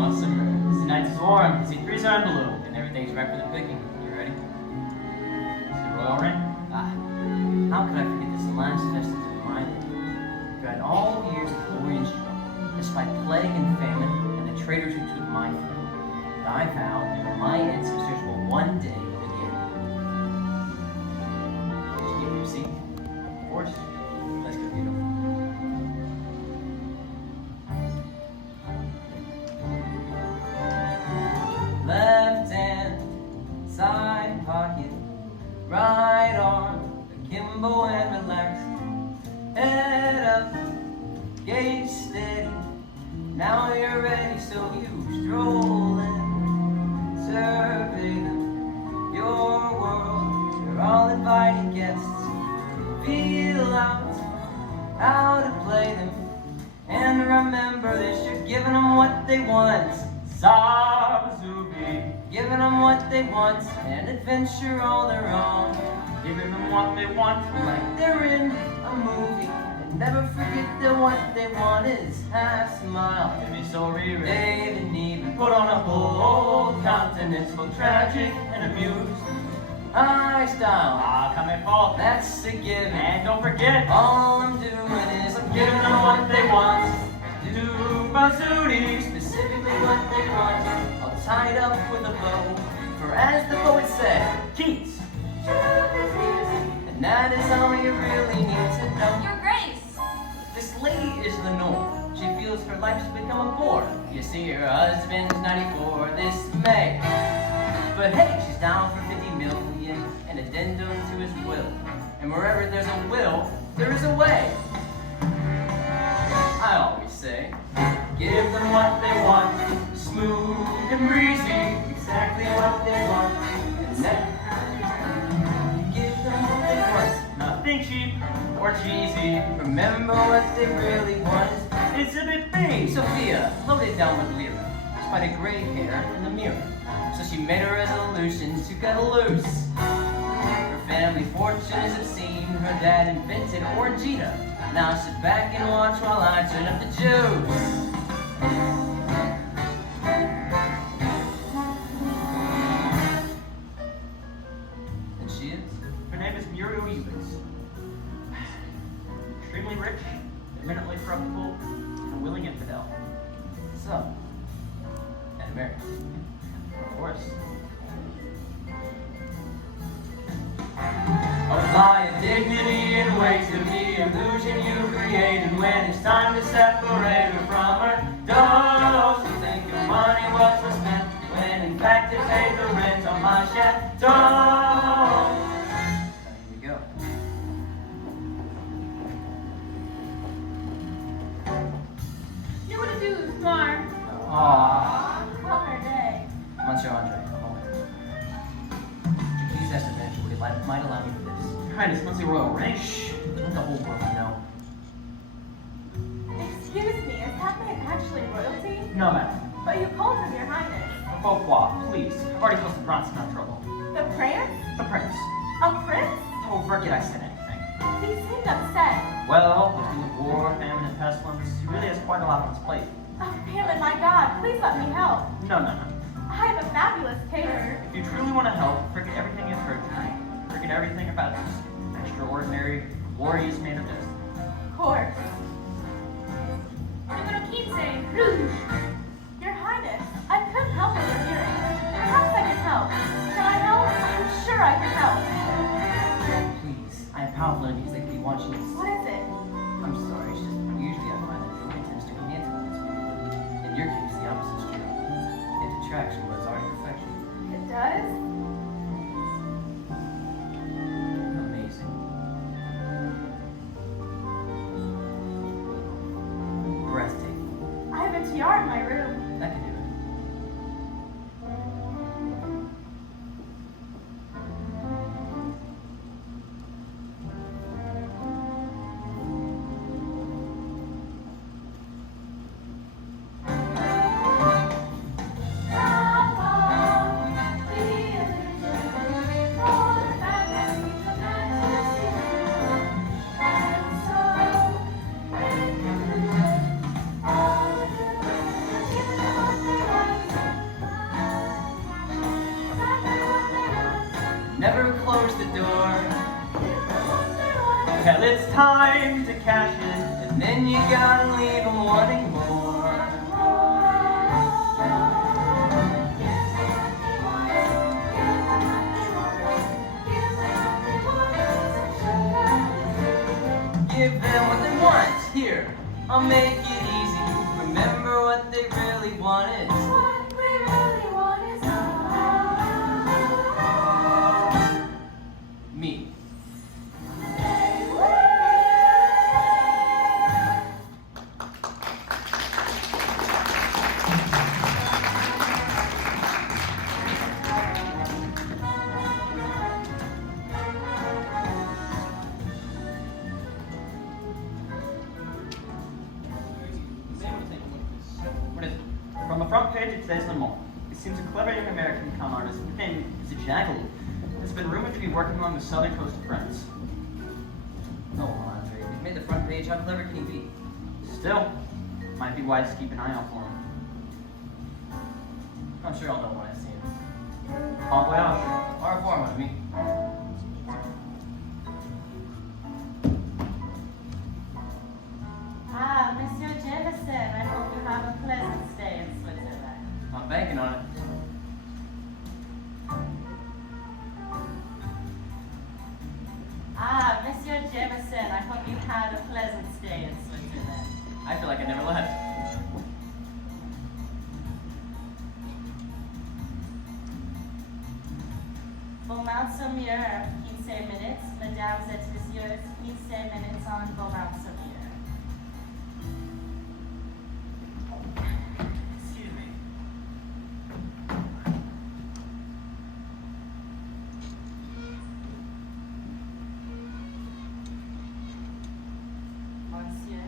awesome. The night is warm, the sea breeze are blue, and everything's ripe for the picking. You ready? Is the royal ring? How could I forget this last vestige of my life? Throughout all the years of glory and struggle, despite plague and famine, and the traitors who took my throne, I vowed that my ancestors will one day begin. Did you give me your seat? Of course. Let's go get them. Left hand, side pocket, right arm, akimbo and relaxed. Head up, gaze steady. Now you're ready, so you stroll in, survey them, your world. You're all invited guests. Feel out how to play them, and remember this: you're giving them what they want. Zazubi, giving them what they want, an adventure all their own. Giving them what they want, like they're in a movie. And never forget that what they want is half smile. Maybe so real. They didn't even put on a whole countenance, both tragic and amused. High style, come and fall. That's a given. And don't forget, all I'm doing is I'm giving them what they want. Do bazooties, specifically what they want. All tied up with a bow. For as the poet said, Keats. And that is all you really need to know. Your Grace! This lady is the norm. She feels her life's become a bore. You see, her husband's 94 this May. But hey, she's down for 50 million, an addendum to his will. And wherever there's a will, there is a way. I always say, give them what they want, smooth and breezy, exactly what they want. And then, give them what they want, nothing cheap or cheesy. Remember what they really want. It's a bit vague. Sophia, loaded down with lyra, despite a gray hair in the mirror. So she made a resolution to cut loose. Her family fortune is obscene. Her dad invented orangina. Now sit back and watch while I turn up the juice. And she is? Her name is Monroe. Extremely rich, eminently corruptible, and a willing infidel. So, and married. Of course. Apply a dignity and weight to the illusion you create, and when it's time to separate her from her, don't you think your money was well spent, when in fact it paid the rent on my chateau. Here we go. You would do, Mar. Aww. Color day. Monsieur Andre, a moment. Would you please ask the manager what he might allow me for this? Your Highness, Monsieur Royal Rank. Shh! Let the whole world know. Excuse me, is that man actually royalty? No, madam. But you called him your highness. Beauvoir, please. I've already caused the Bronson enough trouble. The prince? The prince. A prince? Oh, forget I said anything. He seemed upset. Well, between the war, famine, and pestilence, he really has quite a lot on his plate. Oh, famine, my God, please let me help. No. I am a fabulous caterer. If you truly want to help, forget everything you've heard tonight. Forget everything about this extraordinary, glorious man of destiny. Of course. I'm gonna keep saying rouge. Your Highness, I couldn't help overhearing. Perhaps I can help. Can I help? I'm sure I can help. Please, I have powerful enemies that could be watching us. What is it? I'm sorry, it's just usually I find that joy tends to enhance one's people. In your case, the opposite is true. It detracts from what is already perfection. It does? Amazing. Breathtaking. I have a tiara in my room. That could do it. never close the door. Till it's time to cash in, And then you gotta leave them wanting more. Give them what they want. Here, I'll make it easy. Remember what they really want is What we really want is me. What is it? From the front page it says Monroe. It seems a clever young American con artist whose name is Jackal has been rumored to be working along the southern coast of France. Oh, Andre, you made the front page. How clever can he be? Still, might be wise to keep an eye out for him. I'm sure I'll know when I see him. Au revoir. Au revoir, mon ami. Ah, Monsieur Jameson, I hope you have a pleasant stay in Switzerland. I'm banking on it. Ah, Monsieur Jameson, I hope you had a pleasant stay in Switzerland. I feel like I never left. Beaumont-sur-Mer, 15 minutes. Mesdames et messieurs, 15 minutes on Beaumont-sur-Mer. Excuse me. Monsieur.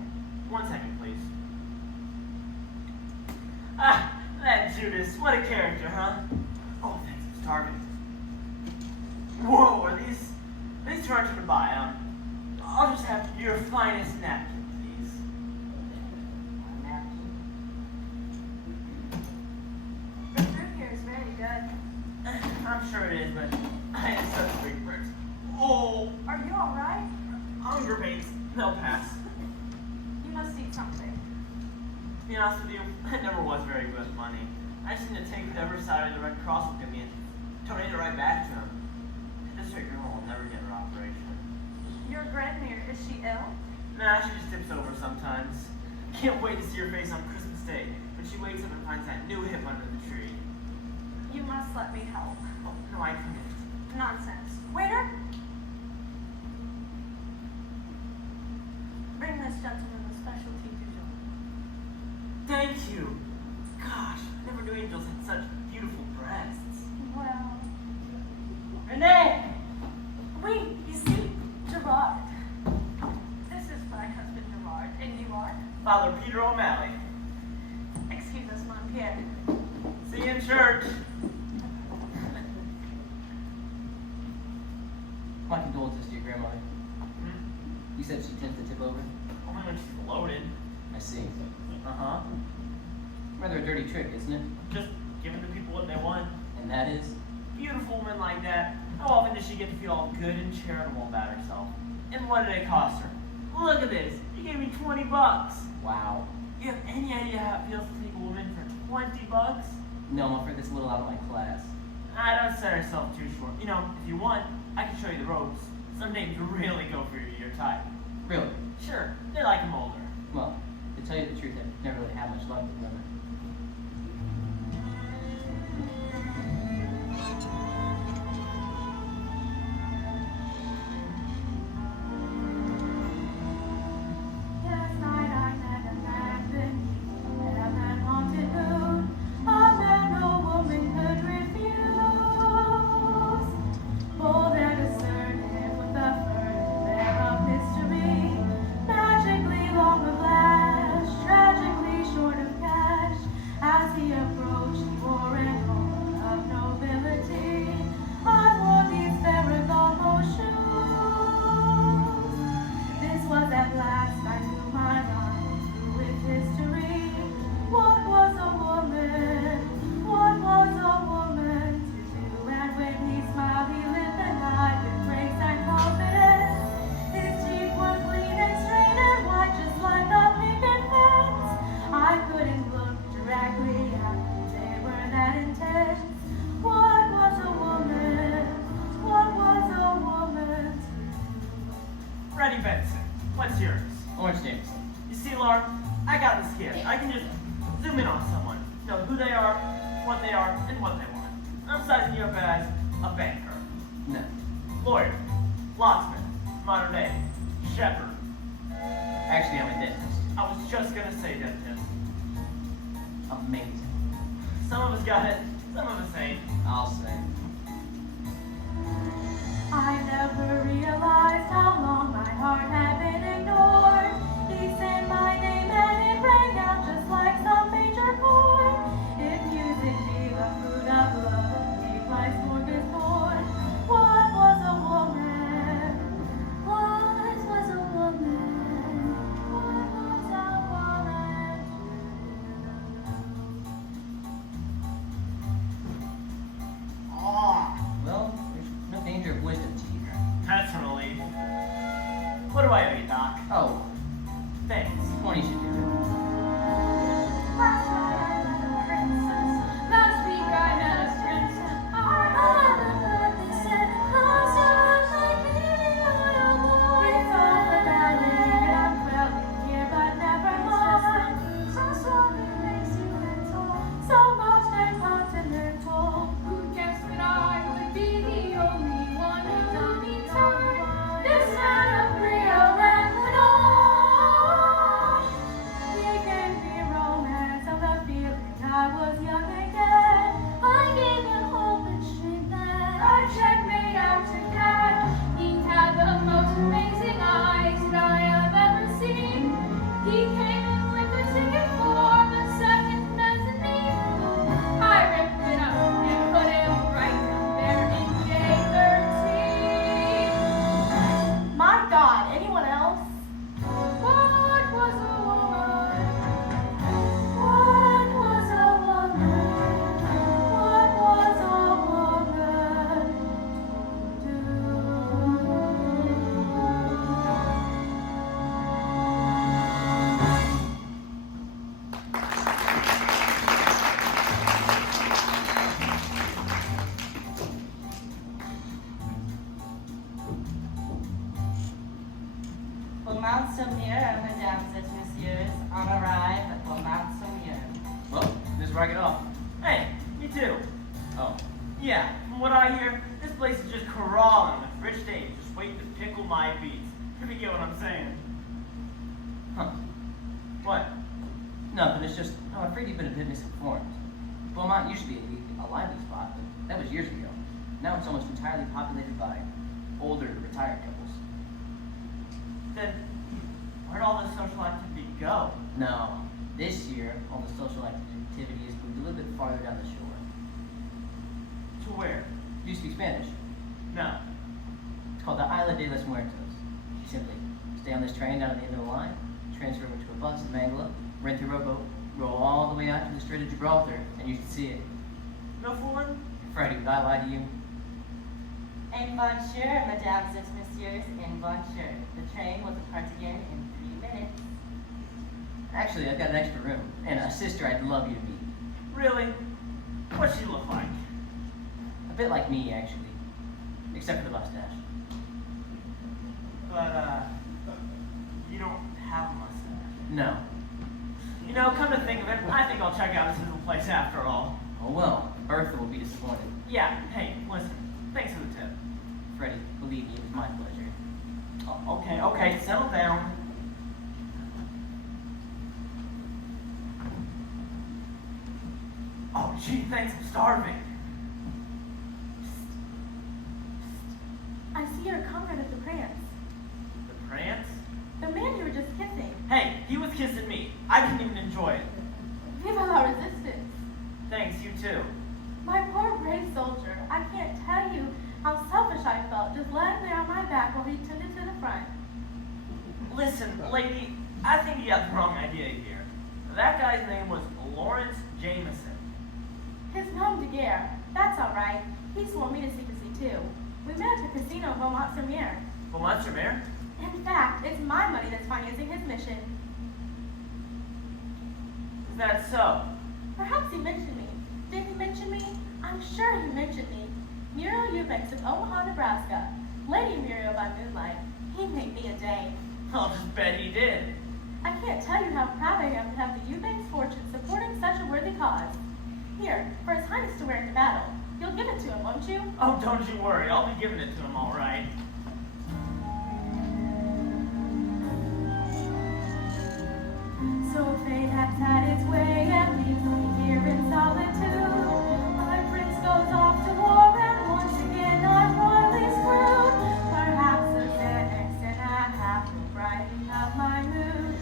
1 second, please. Ah, that Judas, what a character, huh? Oh, thanks, I'm starving. Whoa, are these too hard to buy? I'll just have your finest napkin, please. The fruit here is very good. I'm sure it is, but I had such big bricks. Oh, Are you alright? hunger pains, they'll pass. You must eat something. To be honest with you, I never was very good at money. I just need to take whatever side of the Red Cross will give me and donate it right back to them. This figure will never get her operation. Your grandmere, is she ill? Nah, she just tips over sometimes. Can't wait to see her face on Christmas Day when she wakes up and finds that new hip under the tree. You must let me help. Oh, no, I can't. Nonsense. Waiter? Bring this gentleman a specialty du jour. Thank you. Gosh, I never knew angels had such beautiful breasts. Well, Renee! oui, you see, Gerard. This is my husband, Gerard, and you are? Father Peter O'Malley. Excuse us, mon Pierre. See you in church. My condolences to your grandmother. Hmm? You said she tends to tip over? Only when she's loaded. I see. Uh-huh. Rather a dirty trick, isn't it? Just giving the people what they want. And that is? Beautiful woman like that, how often does she get to feel all good and charitable about herself? And what did it cost her? Look at this. You gave me 20 bucks. Wow. You have any idea how it feels to take a woman for 20 bucks? No, I'm afraid that's a little out of my class. I don't sell yourself too short. You know, if you want, I can show you the ropes. Some dames really go for your type. Really? Sure, they like them older. Well, to tell you the truth, I've never really had much luck with women. Last night I met a man beneath a heaven haunted moon, a man no woman could refuse. Bold and assertive with a furtive air of mystery, magically long of lash, tragically short of cash. who they are, and what they want. I'm sizing you up as a banker, No. lawyer, locksmith, modern day, shepherd. Actually, I'm a dentist. I was just gonna say dentist. Amazing. Some of us got it, some of us ain't. I'll say. I never realized how long my heart had been ignored. He said my name and it rang out just like some major chord. If music be the fruit of love, keep life's smorgasbord. What was a woman? What was a woman? What was a woman? Well, there's no danger of wisdom teeth. That's a relief. What do I owe you, Doc? Oh, Thanks. 20 should do it. Last night I met a princess. Last week I met a princess. I heard they said, "Close your eyes like me, royal boy." It's all for darling, and I'm dwelling here, but never mind. So strong it makes you little, so much there's continental. Who guessed that I would be the only one who don't need time? This man of Rio and Lenore. He gave me romance of the feeling I was young again. I gave him hope and strength then. A checkmate out to catch. He had the most amazing eyes that I have ever seen. He came in with the ticket for the second mezzanine. I ripped it up and put him right down there in J13. My God, anyone else? What was a woman? What was a woman? What was a woman to do? Monseigneur, mesdames et messieurs, on arrive at Monseigneur. Well, this is where I get off. Hey, you too. Oh, Yeah, from what I hear, this place is just crawling with rich dames just waiting to pickle my beats. If you get what I'm saying. huh. What? Nothing, it's just, I'm afraid you've been a bit misinformed. Beaumont used to be a lively spot, but that was years ago. Now it's almost entirely populated by older, retired couples. Then, where'd all this social activity go? No, this year, all the social activity is moved a little bit farther down the shore. To where? Do you speak Spanish? No. It's called the Isla de los Muertos. You simply stay on this train down at the end of the line, transfer over to a bus in Mangala, rent a rowboat, row all the way out to the Strait of Gibraltar, and you should see it. No fooling? Freddie, did I lie to you? En bonjour, mesdames et messieurs, en bonjour. The train will depart again in 3 minutes. Actually, I've got an extra room, and a sister I'd love you to meet. Really? What'd she look like? A bit like me, actually. Except for the mustache. But, you don't have a mustache. No. You know, come to think of it, I think I'll check out this little place after all. Oh well, Bertha will be disappointed. Yeah, hey, listen, thanks for the tip. Freddie, believe me, it was my pleasure. Oh, okay, settle down. Oh, gee, thanks, I'm starving. I see you're a comrade of the Prance. The prance? The man you were just kissing. Hey, he was kissing me. I didn't even enjoy it. Viva la resistance. Thanks, you too. My poor brave soldier. I can't tell you how selfish I felt just lying there on my back while he tended to the front. Listen, lady, I think you got the wrong idea here. That guy's name was Lawrence Jameson. His nom de guerre. That's all right. He swore me to secrecy too. We met at the casino Beaumont Premiere. Beaumont Premiere? In fact, it's my money that's financing his mission. Is that so? Perhaps he mentioned me. Did he mention me? I'm sure he mentioned me. Muriel Eubanks of Omaha, Nebraska. Lady Muriel by moonlight. He made me a day. I'll just bet he did. I can't tell you how proud I am to have the Eubanks fortune supporting such a worthy cause. Here, for His Highness to wear into battle. You'll give it to him, won't you? Oh, don't you worry. I'll be giving it to him all right. So fate has had its way and leaves me here in solitude. My prince goes off to war and once again I'm royally screwed. Perhaps a Xanax and a half will brighten up my mood.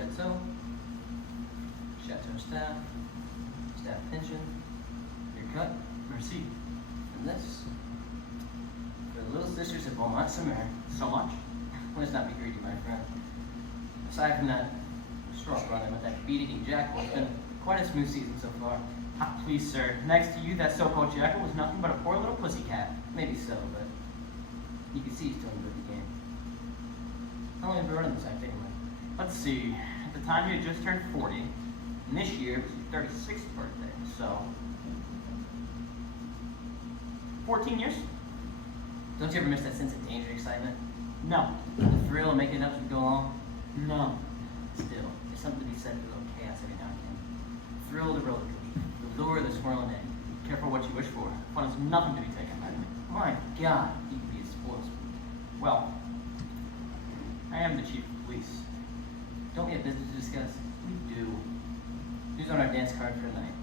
Chateau staff, staff pension, your cut, Merci. and this for the little sisters of Beaumont Summer. So much? Let's not be greedy, my friend. Aside from that strong run with that beat-eating jackal, it's been quite a smooth season so far. Ah, please, sir. Next to you, that so-called jackal was nothing but a poor little pussycat. Maybe so, but you can see he's still in the game. How long have you been running this act anyway? Let's see. At the time, you had just turned 40. And this year was your 36th birthday. So, 14 years? Don't you ever miss that sense of danger, excitement? No. The thrill of making it up as we go along? No. Still, there's something to be said for a little chaos every now and again. Thrill of the roller coaster, the lure of the swirling egg. Careful what you wish for. Fun is nothing to be taken by me. My God, you can be a spoiled sport. Well, I am the chief of police. Don't we have business to discuss? We do. Who's on our dance card for tonight?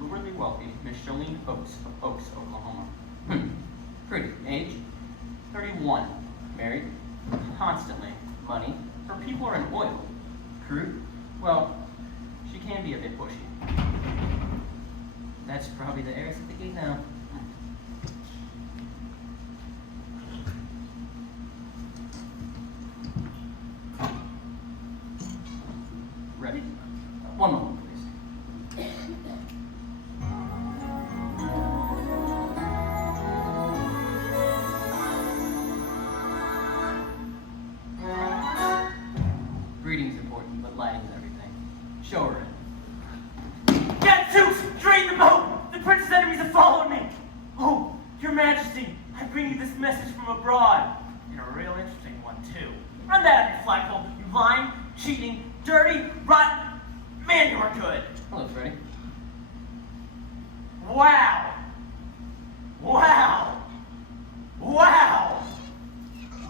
Lurely wealthy Miss Jolene Oaks of Oaks, Oklahoma. Pretty. Age? 31. Married? Constantly. Money? Her people are in oil. Crude? Well, she can be a bit pushy. That's probably the heiress at the gate now. Ready? One moment, please. Greeting's important, but lighting's everything. Show her in. Gadzooks! Drain the boat! The prince's enemies have followed me! Oh, your majesty, I bring you this message from abroad. And a real interesting one, too. Run that up your flagpole, you lying, cheating, dirty, rotten... Man, you are good! Hello, Freddie. Wow! Wow! Wow!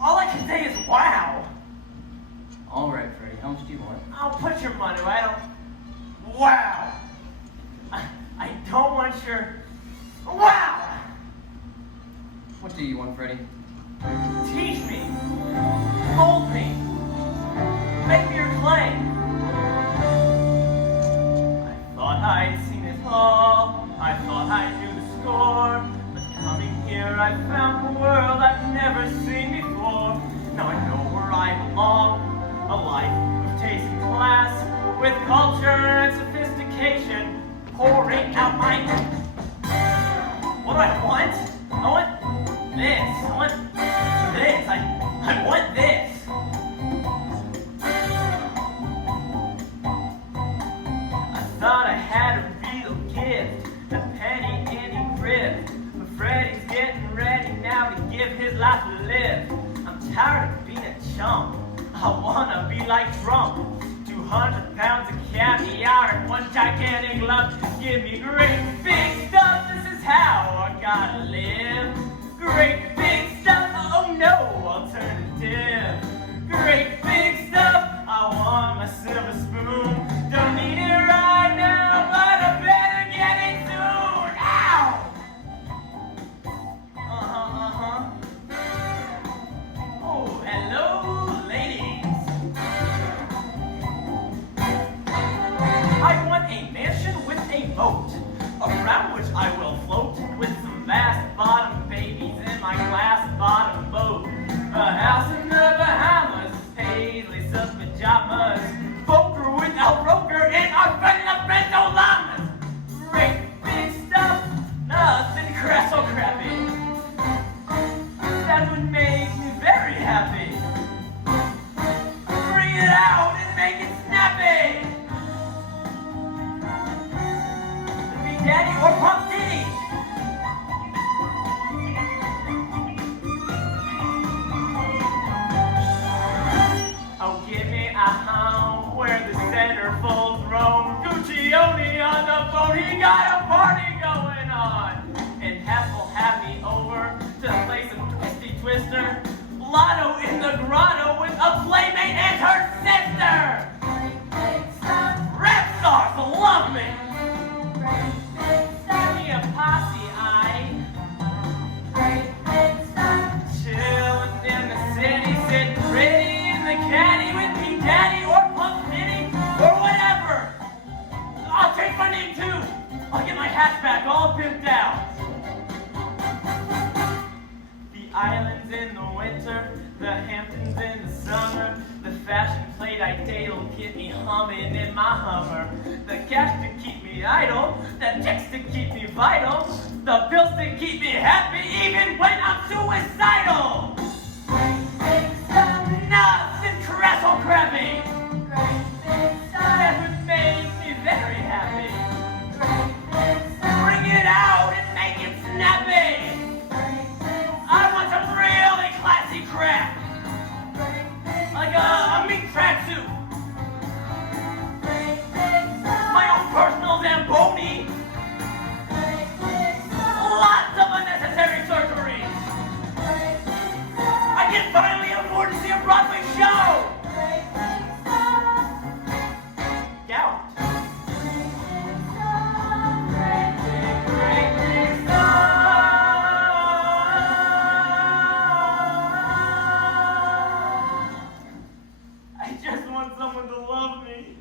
All I can say is wow! All right, Freddie. How much do you want? I'll put your money away. I don't... Wow! I don't want your... Wow! What do you want, Freddie? Teach me. Mold me. Make me your clay. I thought I'd seen it all. I thought I knew the score. But coming here, I found a world I've never seen before. Now I know where I belong. A life of taste and class, with culture and sophistication pouring out my... What do I want? I want this. I want this. I want this. I thought I had a real gift, a penny in a grip. But Freddie's getting ready now to give his life a lift. I'm tired of being a chump. I wanna be like Trump. 200 pounds of caviar and one gigantic lump. Just give me great big stuff. This is how I gotta live. Great big stuff. Oh no, alternative. Great big stuff. I want my silver spoon. Don't need it right now, but I better get it soon. I will float with some vast bottom babies in my glass bottom boat. A house in the Bahamas, paisley silk pajamas, poker without broker in our fundamental llamas. Great big stuff, nothing crass or crappy. That would make me very happy. Bring it out and make it snappy. Big Daddy or Pump Diddy. Oh, give me a home where the centerfolds roam. Guccione on the boat, he got a party going on. And Hef will have me over to play some twisty twister. Lotto in the grotto with a playmate and her sister. Rap stars love me. Give me a posse, chillin' in the city, sitting pretty in the caddy with me daddy or Pump Diddy or whatever. I'll change my name too. I'll get my hatchback all pimped out. The islands in the winter, the Hamptons in the summer, the fashion plate I date'll get me humming in my Hummer. The cash to keep me idle, the chicks to keep me vital, the pills to keep me happy even when I'm suicidal. Nothing crass or crappy. That would make me very happy. Bring it out and make it snappy. I want some really classy crap. Like a meat tracksuit. My own personal Zamboni. Lots of unnecessary surgery. I can finally afford to see a Broadway show. Gout. I just want someone to love me.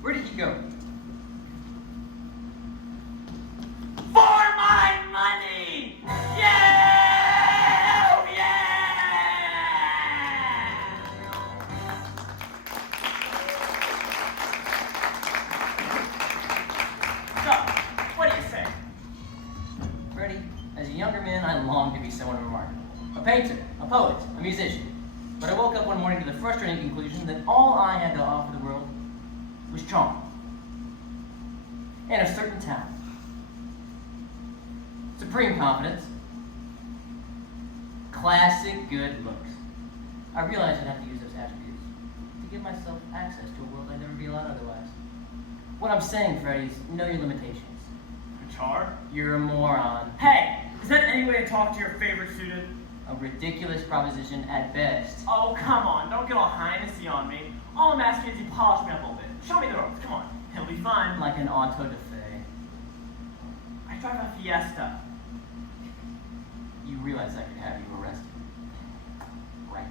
Where did he go? For my money! Yeah! Oh, yeah! So, what do you say? Freddie, as a younger man, I longed to be someone remarkable. A painter, a poet, a musician. But I woke up one morning to the frustrating conclusion that all I had to offer the world was charm. And a certain talent. Supreme confidence. Classic good looks. I realized I'd have to use those attributes to give myself access to a world I'd never be allowed otherwise. What I'm saying, Freddie, is know your limitations. Char? You're a moron. Hey, is that any way to talk to your favorite student? A ridiculous proposition at best. Oh, come on, don't get all highnessy on me. All I'm asking is you polish me up a little bit. Show me the ropes, come on. It'll be fun. Like an auto da fe. I drive a Fiesta. You realize I could have you arrested. Right.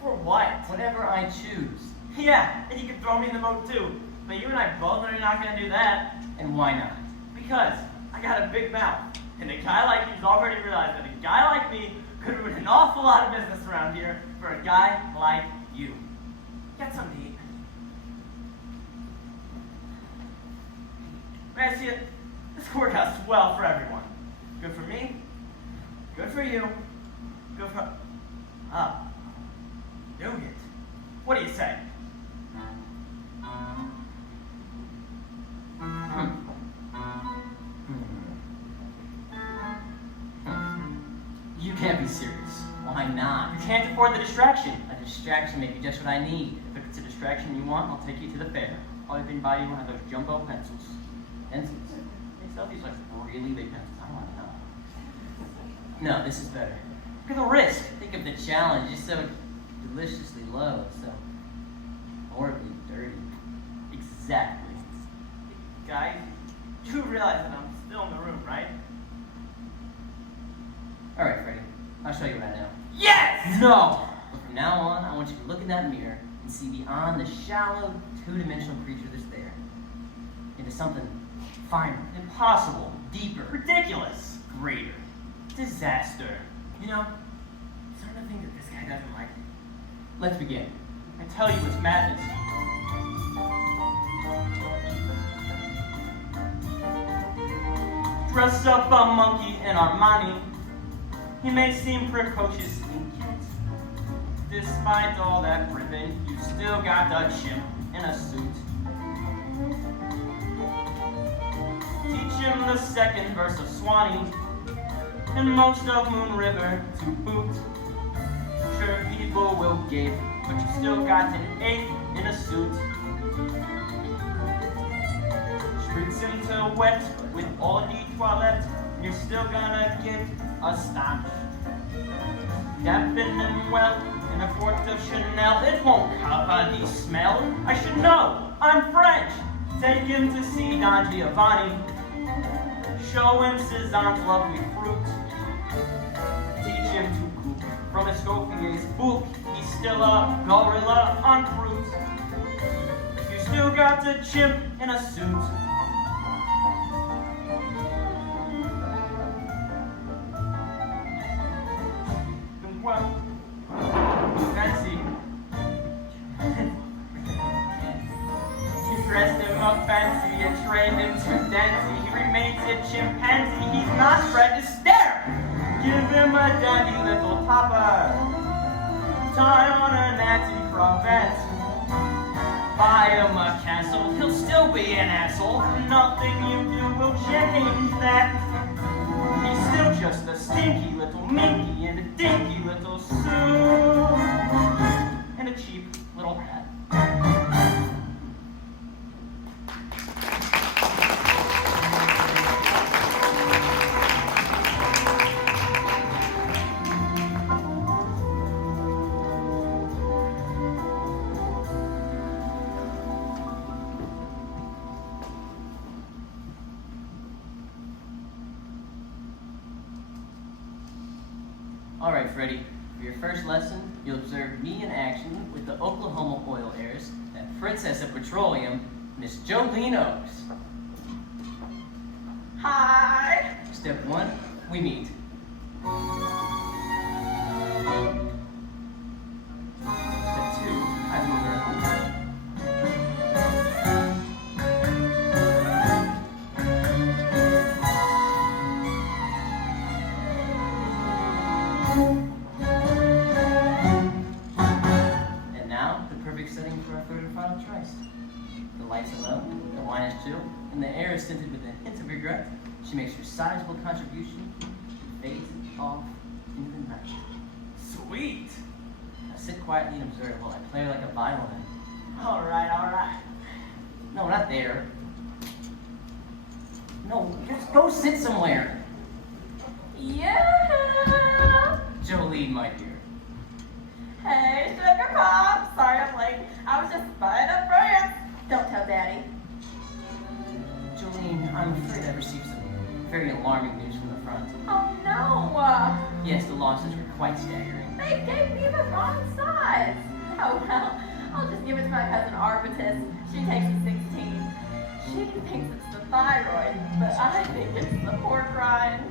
For what? Whatever I choose. Yeah, and you could throw me in the boat too. But you and I both know you're not gonna do that. And why not? Because I got a big mouth. And a guy like you's already realized that a guy like me could ruin an awful lot of business around here for a guy like you. Get something to eat. May I see it? This courthouse is well for everyone. Good for me. Good for you. Good for... Nougat. What do you say? You can't be serious. Why not? You can't afford the distraction. A distraction may be just what I need. If it's a distraction you want, I'll take you to the fair. All I've been by you are those jumbo pencils. Pencils? They sell these like really big pencils. I want to know. No, this is better. Look at the risk. Think of the challenge. It's so deliciously low. So horribly dirty. Exactly. Guys, you realize that I'm still in the room, right? All right, Freddie. I'll show you right now. Yes! No! But from now on, I want you to look in that mirror and see beyond the shallow, two-dimensional creature that's there. something finer, impossible, deeper, Ridiculous. greater. Disaster. You know, I'm starting to think that this guy doesn't like me. Let's begin. I tell you, it's madness. Dress up a monkey in Armani. He may seem precocious and cute. Despite all that ribbon, you still got the chimp in a suit. Teach him the second verse of Swanee, and most of Moon River to boot. Sure, people will gape, but you still got an ape in a suit. Streets into wet with all the toilette, you're still gonna get astonished. Dapping him well in a quart of Chanel, it won't cover the smell. I should know, I'm French. Take him to see Don Giovanni. Show him Cézanne's lovely fruit. Teach him to cook from Escoffier's book. He's still a gorilla on fruit. You still got a chimp in a suit. Well, fancy. You dressed him up fancy and trained him to dance. He remains a chimpanzee. He's not Fred Astaire. Give him a dandy little topper. Tie on a natty cravat. Buy him a castle. He'll still be an asshole. Nothing you do will change that. He's still just a stinky little minky in a dinky little suit and a cheap little hat. All right, Freddie, for your first lesson, you'll observe me in action with the Oklahoma oil heirs, that princess of petroleum, Miss Jolene Oaks. Hi. Step 1, we meet. Step 2, I move her home. And now, the perfect setting for our third and final tryst. The lights are low, the wine is chill, and the air is scented with a hint of regret. She makes her sizable contribution and fades off into the night. Sweet. Now sit quietly and observe while I play her like a violin. All right. No, not there. No, just go sit somewhere. Yeah. Jolene, my dear. Hey, Sugar Pop. Sorry I'm late. I was just buying up France. Don't tell Daddy. Jolene, I'm afraid I received some very alarming news from the front. Oh no. Yes, the losses were quite staggering. They gave me the wrong size. Oh well, I'll just give it to my cousin Arbitus. She takes a 16. She thinks it's the thyroid, but I think it's the pork rinds.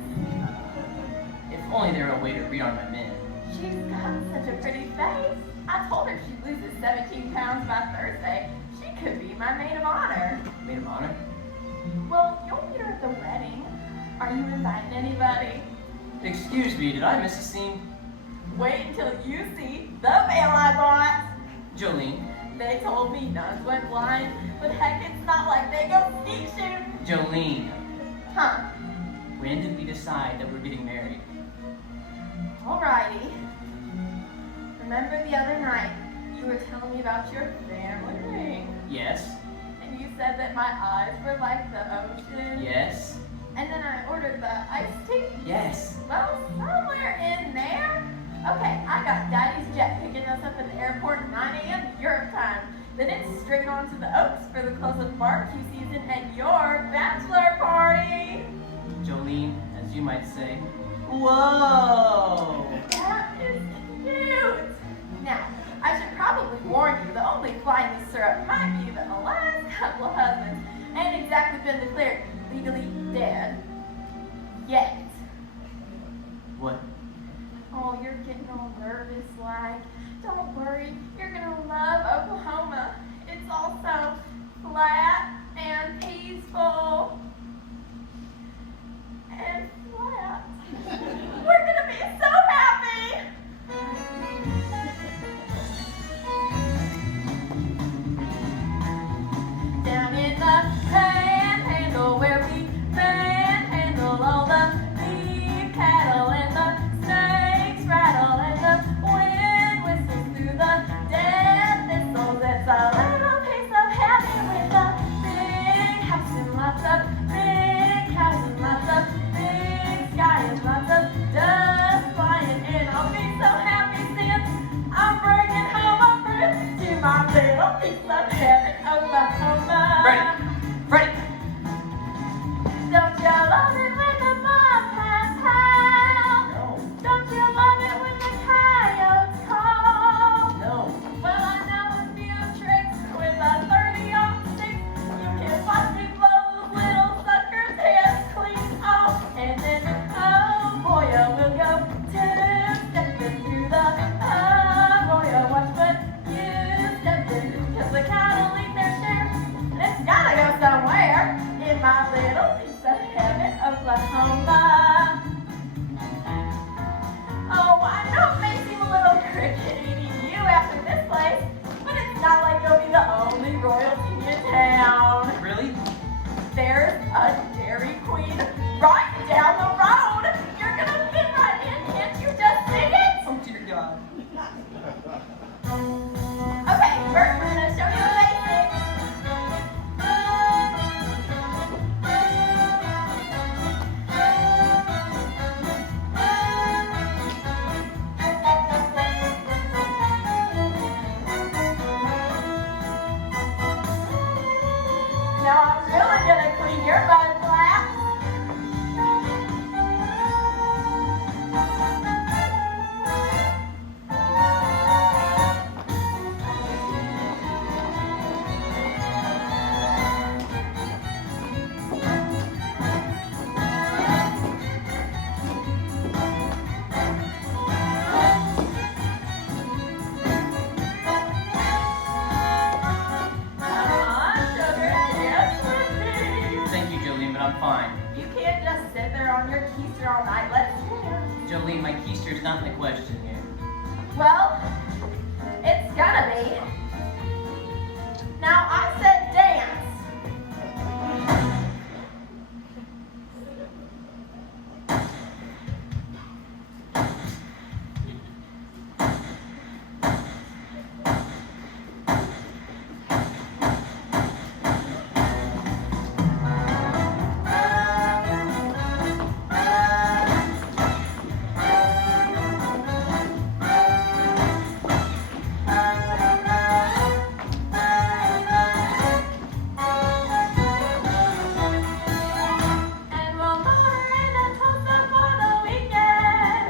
If only there were a way to read on my men. She's got such a pretty face. I told her if she loses 17 pounds by Thursday, she could be my maid of honor. Maid of honor? Well, you'll meet her at the wedding. Are you inviting anybody? Excuse me, did I miss a scene? Wait until you see the veil I bought. Jolene, They told me nuns went blind, but heck, it's not like they go skeet shooting. Jolene, Huh. when did we decide that we're getting married? Alrighty. Remember the other night, you were telling me about your family ring, Yes, and you said that my eyes were like the ocean. yes, And then I ordered the iced tea. yes. Well, somewhere in there. Okay, I got Daddy's jet picking us up at the airport at 9 a.m. Europe time. Then it's straight on to the Oaks for the close of barbecue season and your bachelor party. Jolene, as you might say. Whoa! That is cute. Now, I should probably warn you, the only fly in the syrup might be the last couple of husbands. Ain't exactly been declared legally dead yet. What? Oh, you're getting all nervous, like. Don't worry, you're gonna love Oklahoma. It's all so flat and peaceful. And flat. We're gonna be so happy! Down in the panhandle where we manhandle all the beef cattle and the snakes rattle and the wind whistles through the dead thistles. It's a little piece of heaven with a big house and lots of big cows and lots of big sky and lots of dust flying. And I'll be so happy since I'm bringing home a fruit to my little piece of heaven, Oklahoma. Freddie! Don't you love it when the bobcats howl? No. Don't you love it when the coyotes call? No. Well, I know a few tricks with a 30-06. You can watch me blow those little suckers' heads clean off. And then, oh boy, we'll go two-stepping through the royal watch, but you step in, 'cause the cattle eat their share. And it's gotta go somewhere in my little piece of heaven, Oklahoma. Oh, I know it may seem a little crickety to you after this place, but it's not like you'll be the only royalty in town. Really? There's a Dairy Queen right down the road. You're gonna fit right in, can't you just see it? Oh dear God. Okay, first we're gonna show you the basics. Now I'm really gonna clean your mud flaps. Sugar, dance with me. Thank you, Jolene, but I'm fine. You can't just sit there on your keister all night. Let's dance. Jolene, my keister's not in the question here. Well, it's gonna be. Now I said dance. And we'll moderate a toast for the weekend.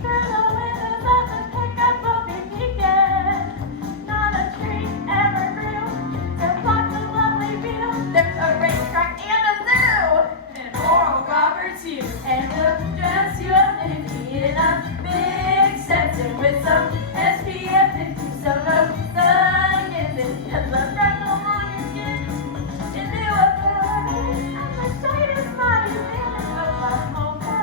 Through the windows of the pickup we'll be peeking. Not a tree ever grew to block the lovely view. There's a racetrack and a zoo. And Oral Roberts too. And we'll dress you up in a big Stetson with some SPF 50 so no sun gets in. 'Cause the freckles on your skin into a party. I'm the shiniest body in Oklahoma.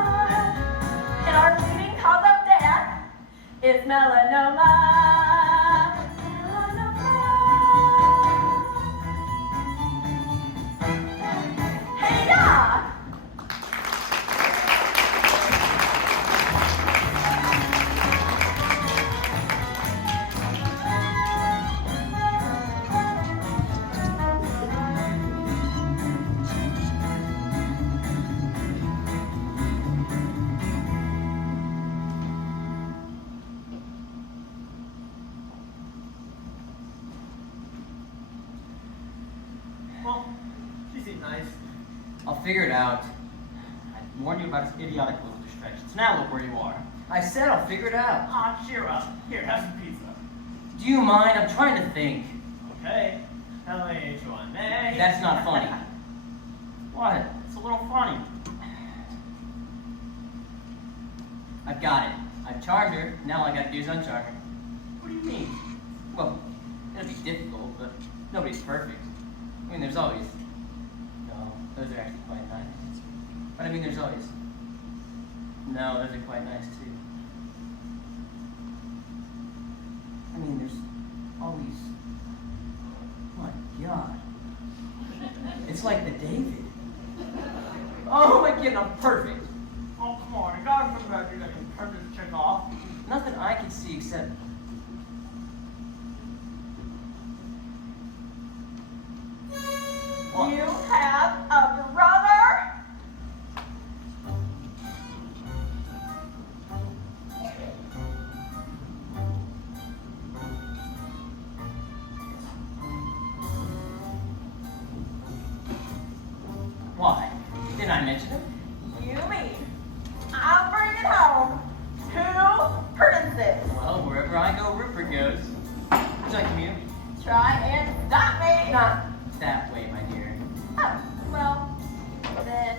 And our leading cause of death is melanoma. Melanoma. Hey, yeah! Well, she seemed nice. I'll figure it out. I warned you about his idiotic little distractions. Now look where you are. I said I'll figure it out. Ah, cheer up. Here, have some pizza. Do you mind? I'm trying to think. Okay. L-A-H-O-N-A. That's not funny. What? It's a little funny. I've got it. I've charmed her. Now all I gotta do is uncharm her. What do you mean? Well, it'll be difficult, but nobody's perfect. I mean, there's always... No, those are actually quite nice. But I mean, there's always... No, those are quite nice, too. I mean, there's always... My God. It's like the David. Oh, my kid, I'm perfect. Oh, come on. You gotta figure out you can turn this chick off. Nothing I can see except... What? You have a brother? Why? Didn't I mention him? You mean I'll bring it home to Prince's. Well, wherever I go, Rupert goes. Would you like to meet him? Try and stop me. Not that way, my dear. Oh, well, then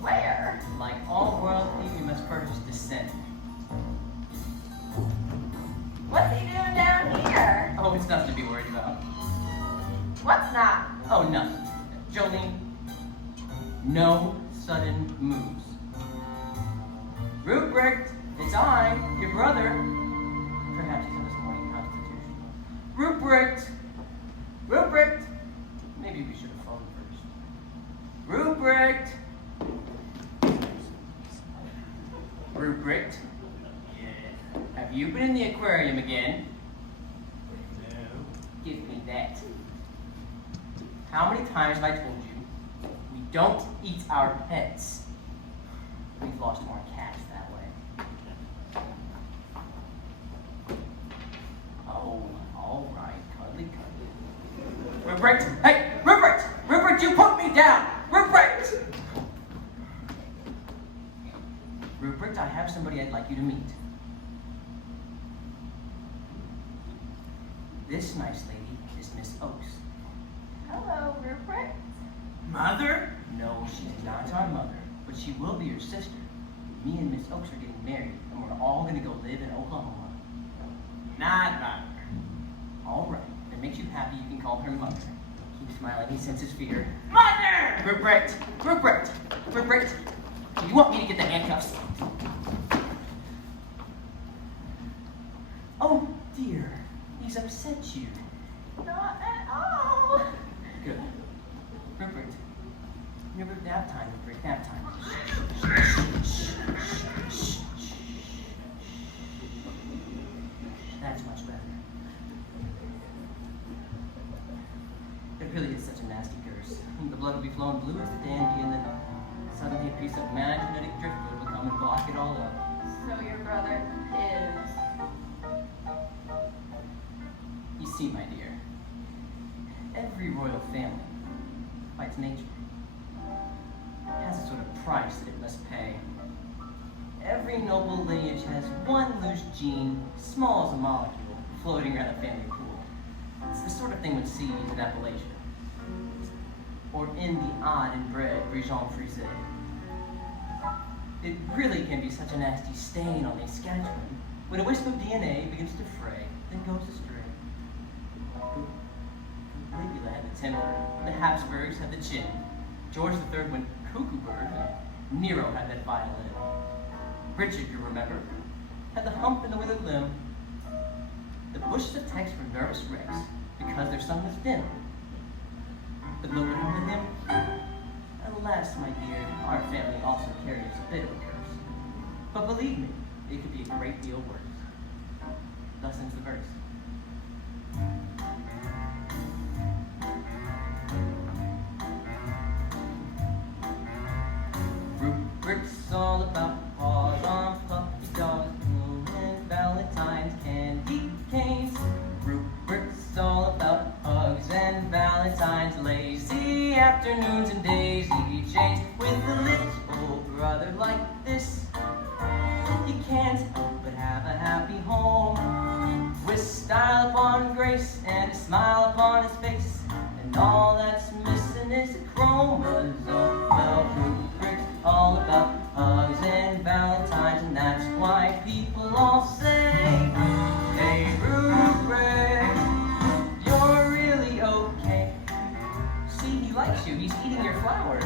where? Like all royalty, we must first descend. What's he doing down here? Oh, it's nothing to be worried about. What's not? Oh, nothing. Jolene, no sudden moves. Rupert, it's I, your brother. Perhaps he's on his morning constitutional. Rupert! Rupert! Maybe we should have phoned first. Rupert! Rupert? Yeah. Have you been in the aquarium again? No. Give me that. How many times have I told you we don't eat our pets? We've lost more cats that way. Oh, all right, cuddly, cuddly. Rupert! Hey, Rupert! Rupert, you put me down! Rupert! Rupert, I have somebody I'd like you to meet. This nice lady is Miss Oakes. Hello, Rupert. Mother? No, she's not our mother, but she will be your sister. Me and Miss Oakes are getting married, and we're all gonna go live in Oklahoma. Not mother. All right, if it makes you happy, you can call her mother. Keep smiling, he senses fear. Mother! Rupert! Rupert! Rupert! Do you want me to get the handcuffs? Oh, dear. He's upset you. Not at all. Good. Rupert. Rupert, nap time, Rupert, nap time. That's much better. It really is such a nasty curse. The blood will be flowing blue as the dandy, and then suddenly a piece of magnetic driftwood will come and block it all up. So your brother is... You see, my dear, every royal family, by its nature, has a sort of price that it must pay. Every noble lineage has one loose gene, small as a molecule, floating around the family pool. It's the sort of thing one sees in Appalachia, or in the odd and bred Brijon Frise. It really can be such a nasty stain on the Saskatchewan when a wisp of DNA begins to fray, then goes astray. Caligula had the temper, the Habsburgs had the chin, George III went cuckoo bird, and Nero had that violin. Richard, you remember, had the hump and the withered limb. The bushes of text were nervous wrecks because their sun was dim. But nobody knew him. Alas, my dear, our family also carries a bit of a curse. But believe me, it could be a great deal worse. Thus ends the verse. Rupert's all about paws on puppy dogs, and Valentine's candy canes. Rupert's all about hugs and Valentine's lazy afternoons and daisy chains. With a little brother like this, he can't help but have a happy home, with style upon grace and a smile upon his face, and all that's missing is a chromosome. flower.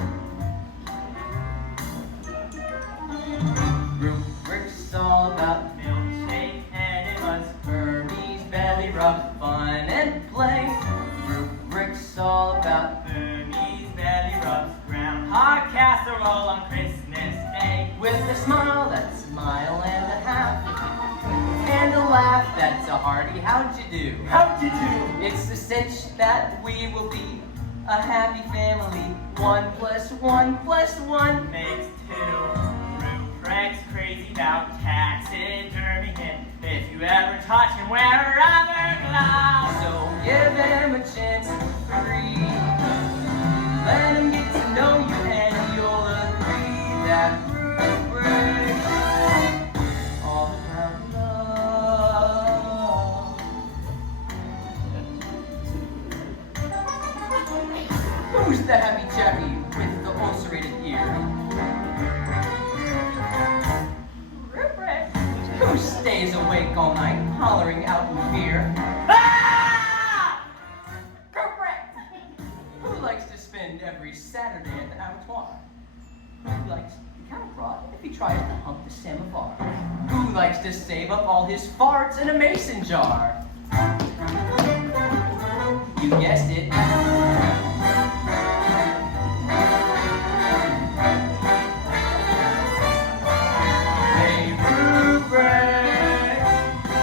Rubrics all about Milkshake and it was Hermes, belly rub, fun and play. Rubrics all about Hermes belly rubs, groundhog casserole on Christmas Day. with a smile, that's a smile and a half, and a laugh, that's a hearty how'd you do. How'd you do? It's a cinch that we will be a happy family. 1 + 1 + 1 Makes 2. Ruprecht's crazy about taxidermy him. If you ever touch him, wear a rubber glove. So give him a chance to free. Let him get to know you and you'll agree that rubrics all about love. Who's the happy chappy with the ulcerated ear? Rupert! Who stays awake all night hollering out in fear? Ah! Rupert! Who likes to spend every Saturday at the abattoir? Who likes to count abroad if he tries to hump the samovar? Who likes to save up all his farts in a mason jar? You guessed it. Hey, Rubric,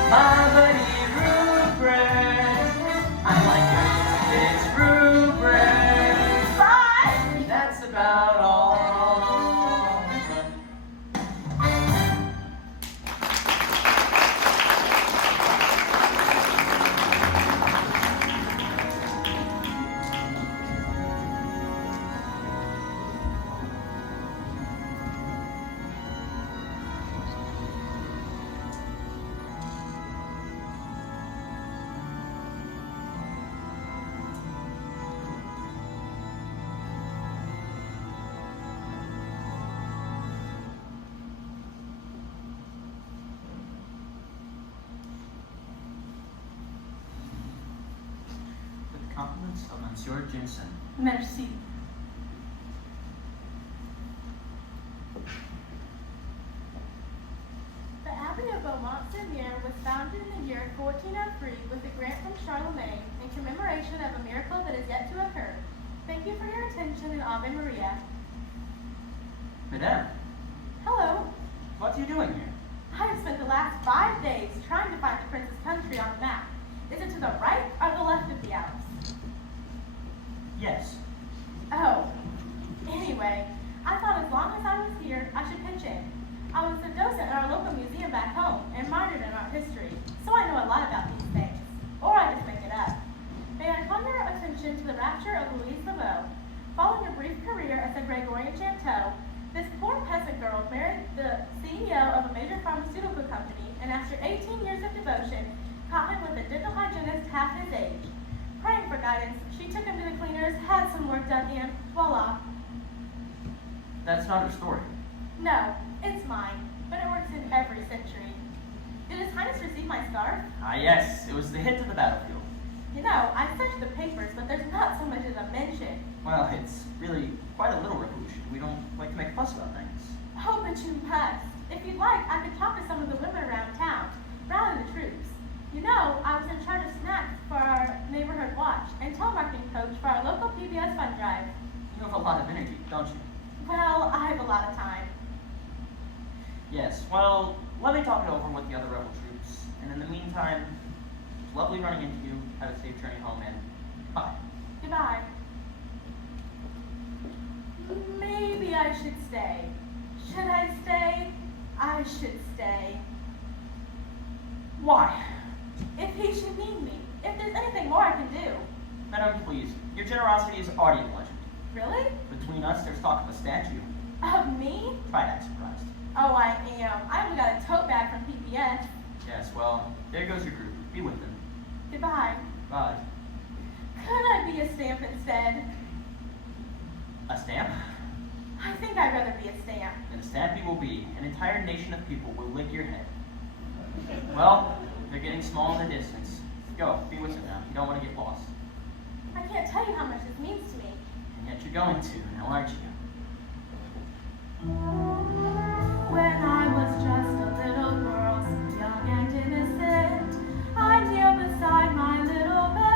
my buddy Rubric. I like it. It's Rubric. Bye! That's about all. With the compliments of Monsieur Jensen. Merci. The Abbey of Beaumont-sur-Mer was founded in the year 1403 with a grant from Charlemagne in commemoration of a miracle that is yet to occur. Thank you for your attention and Ave Maria. Madame, Hello. what are you doing here? I have spent the last 5 days trying to find the prince's country on the map. Is it to the right or the left of the Alps? Yes. Oh. Anyway, I thought as long as I was here, I should pitch in. I was a docent at our local museum back home and minored in art history, so I know a lot about these things. Or I just make it up. May I call your attention to the rapture of Louise Laveau? Following a brief career as a Gregorian Chanteau, this poor peasant girl married the CEO of a major pharmaceutical company, and after 18 years of devotion, caught him with a dental hygienist half his age. Praying for guidance, she took him to the cleaners, had some work done, and voila. That's not her story. No, it's mine, but it works in every century. Did His Highness receive my scarf? Ah, yes, it was the hit to the battlefield. You know, I searched the papers, but there's not so much as a mention. Well, it's really quite a little revolution. We don't like to make a fuss about things. Oh, but you must. If you'd like, I could talk to some of the women around town, rally the troops. You know, I was in charge of snacks for our neighborhood watch and telemarketing coach for our local PBS fund drive. You have a lot of energy, don't you? Well, I have a lot of time. Yes, well, let me talk it over with the other rebel troops. And in the meantime, it was lovely running into you. Have a safe journey home, and bye. Goodbye. Maybe I should stay. Should I stay? I should stay. Why? If he should need me. If there's anything more I can do. Madam, please, your generosity is already a legend. Really? Between us, there's talk of a statue. Of me? Try to act surprised. Oh, I am. I only got a tote bag from PBS. Yes, well, there goes your group. Be with them. Goodbye. Bye. Could I be a stamp instead? A stamp? I think I'd rather be a stamp. And a stamp you will be. An entire nation of people will lick your head. Well, they're getting small in the distance. Go, be with them now. You don't want to get lost. I can't tell you how much this means to me. And Yet you're going to, now aren't you? When I was just a little girl, so young and innocent, I kneel beside my little bed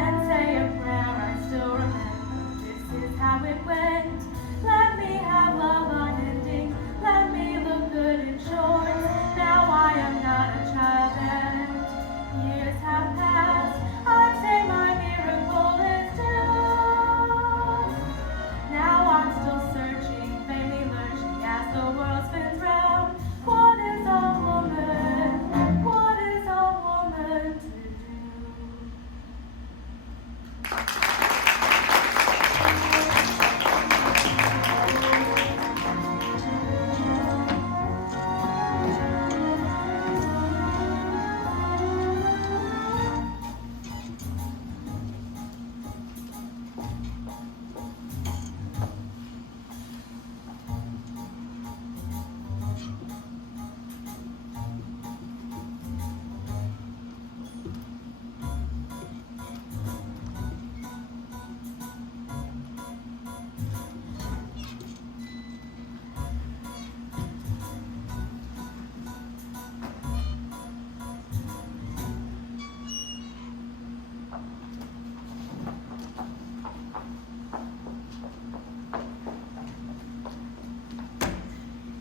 and say a prayer I still remember. This is how it went. Let me have love unending. Let me look good in shorts. Now I am not a child and years have passed. I'd say my miracle is due. Now I'm still searching, vainly lurching as the world spins round. What is a woman? What is a woman to do?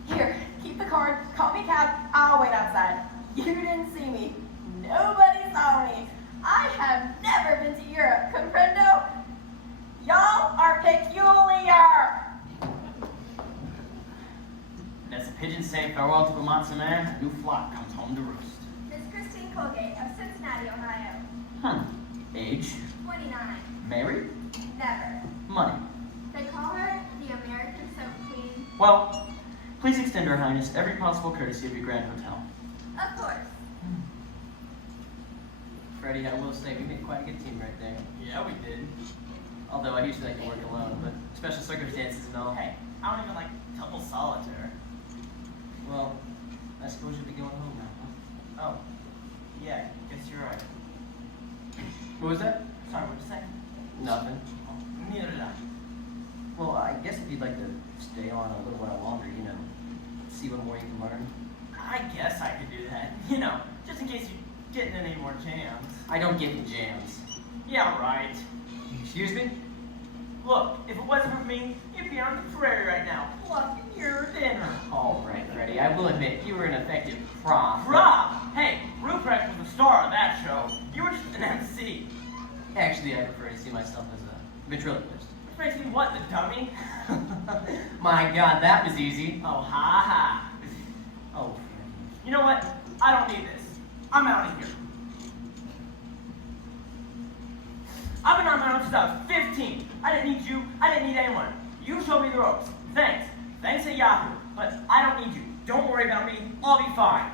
Here, keep the card, call me cab, I'll wait outside. You didn't see me. Nobody saw me. I have never been to Europe, comprendo? Y'all are peculiar. And as the pigeons say farewell to Vermont's man, a new flock comes home to roost. Miss Christine Colgate of Cincinnati, Ohio. Age? 29. Married? Never. Money? They call her the American Soap Queen. Well, please extend Her Highness every possible courtesy of your grand hotel. Of course. Freddie, I will say, we made quite a good team right there. Yeah, we did. Although I usually like to work alone, but special circumstances and all. Hey, I don't even like double solitaire. Well, I suppose you'll be going home now, huh? Oh, yeah, guess you're right. What was that? Sorry, what'd you say? Nothing. Oh, neither did I. Well, I guess if you'd like to stay on a little while longer, see what more you can learn. I guess I could do that. Just in case you get in any more jams. I don't get in jams. Yeah, right. Excuse me? Look, if it wasn't for me, you'd be on the prairie right now, plucking your dinner. All right, Freddie, I will admit, you were an effective prop. Rob! Hey, Ruprecht was the star of that show. You were just an MC. Actually, I prefer to see myself as a ventriloquist. Which makes me what, the dummy? My God, that was easy. Oh, ha ha. Oh, You know what? I don't need this. I'm out of here. I've been on my own stuff. 15. I didn't need you. I didn't need anyone. You showed me the ropes. Thanks. Thanks at Yahoo. But I don't need you. Don't worry about me. I'll be fine.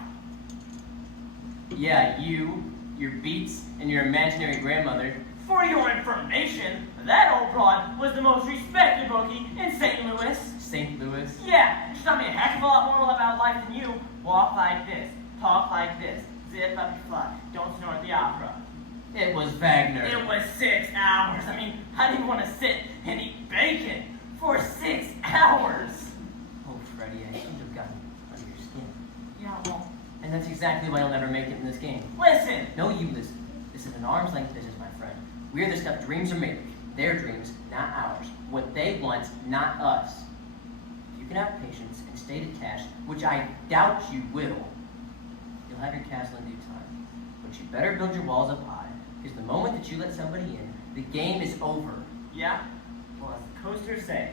yeah, you, your beats, and your imaginary grandmother. For your information, that old broad was the most respected bookie in St. Louis. St. Louis. Yeah, she taught me a heck of a lot more about life than you. Walk like this. Talk like this. Zip up your fly. Don't snort the opera. It was Wagner. It was 6 hours. I mean, I didn't want to sit and eat bacon for 6 hours. Oh, Freddie, I shouldn't have gotten under your skin. Yeah, well, And that's exactly why I'll never make it in this game. listen. No, you listen. This is an arm's length business, my friend. We're the stuff dreams are made of. Their dreams, not ours. What they want, not us. If you can have patience and stay detached, which I doubt you will, you'll have your castle in due time. But you better build your walls up high, because the moment that you let somebody in, the game is over. Yeah? Well, as the coasters say,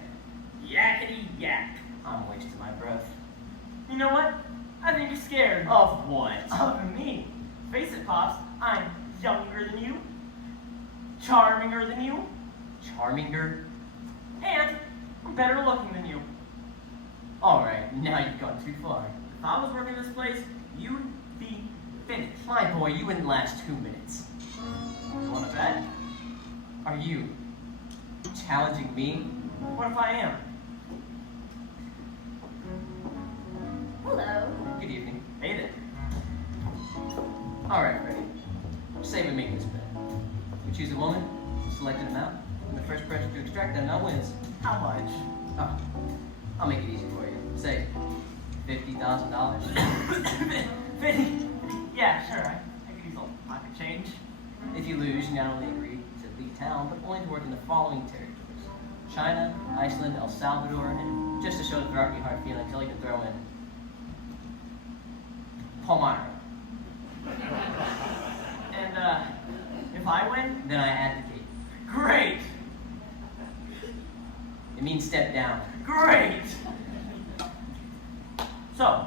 yakety yak. I'm wasting my breath. You know what? I think you're scared. Of what? Of me. Face it, Pops. I'm younger than you. Charminger than you. Charminger? And I'm better looking than you. Alright, now you've gone too far. If I was working this place, you'd be finished. My boy, you wouldn't last 2 minutes. You want to bet? Are you challenging me? What if I am? Hello. Good evening. Hey there. Alright, Freddie. Say we make this bet. We choose a woman, selected amount, and the first person to extract that amount wins. How much? Oh, I'll make it easy for you. Say, $50,000. 50? Yeah, sure. I could use a little pocket change. If you lose, you not only agree to leave town, but only to work in the following territories: China, Iceland, El Salvador, and just to show that there aren't any hard feelings, I'll even throw in Palmyra. And, if I win? Then I advocate. Great! It means step down. Great! So,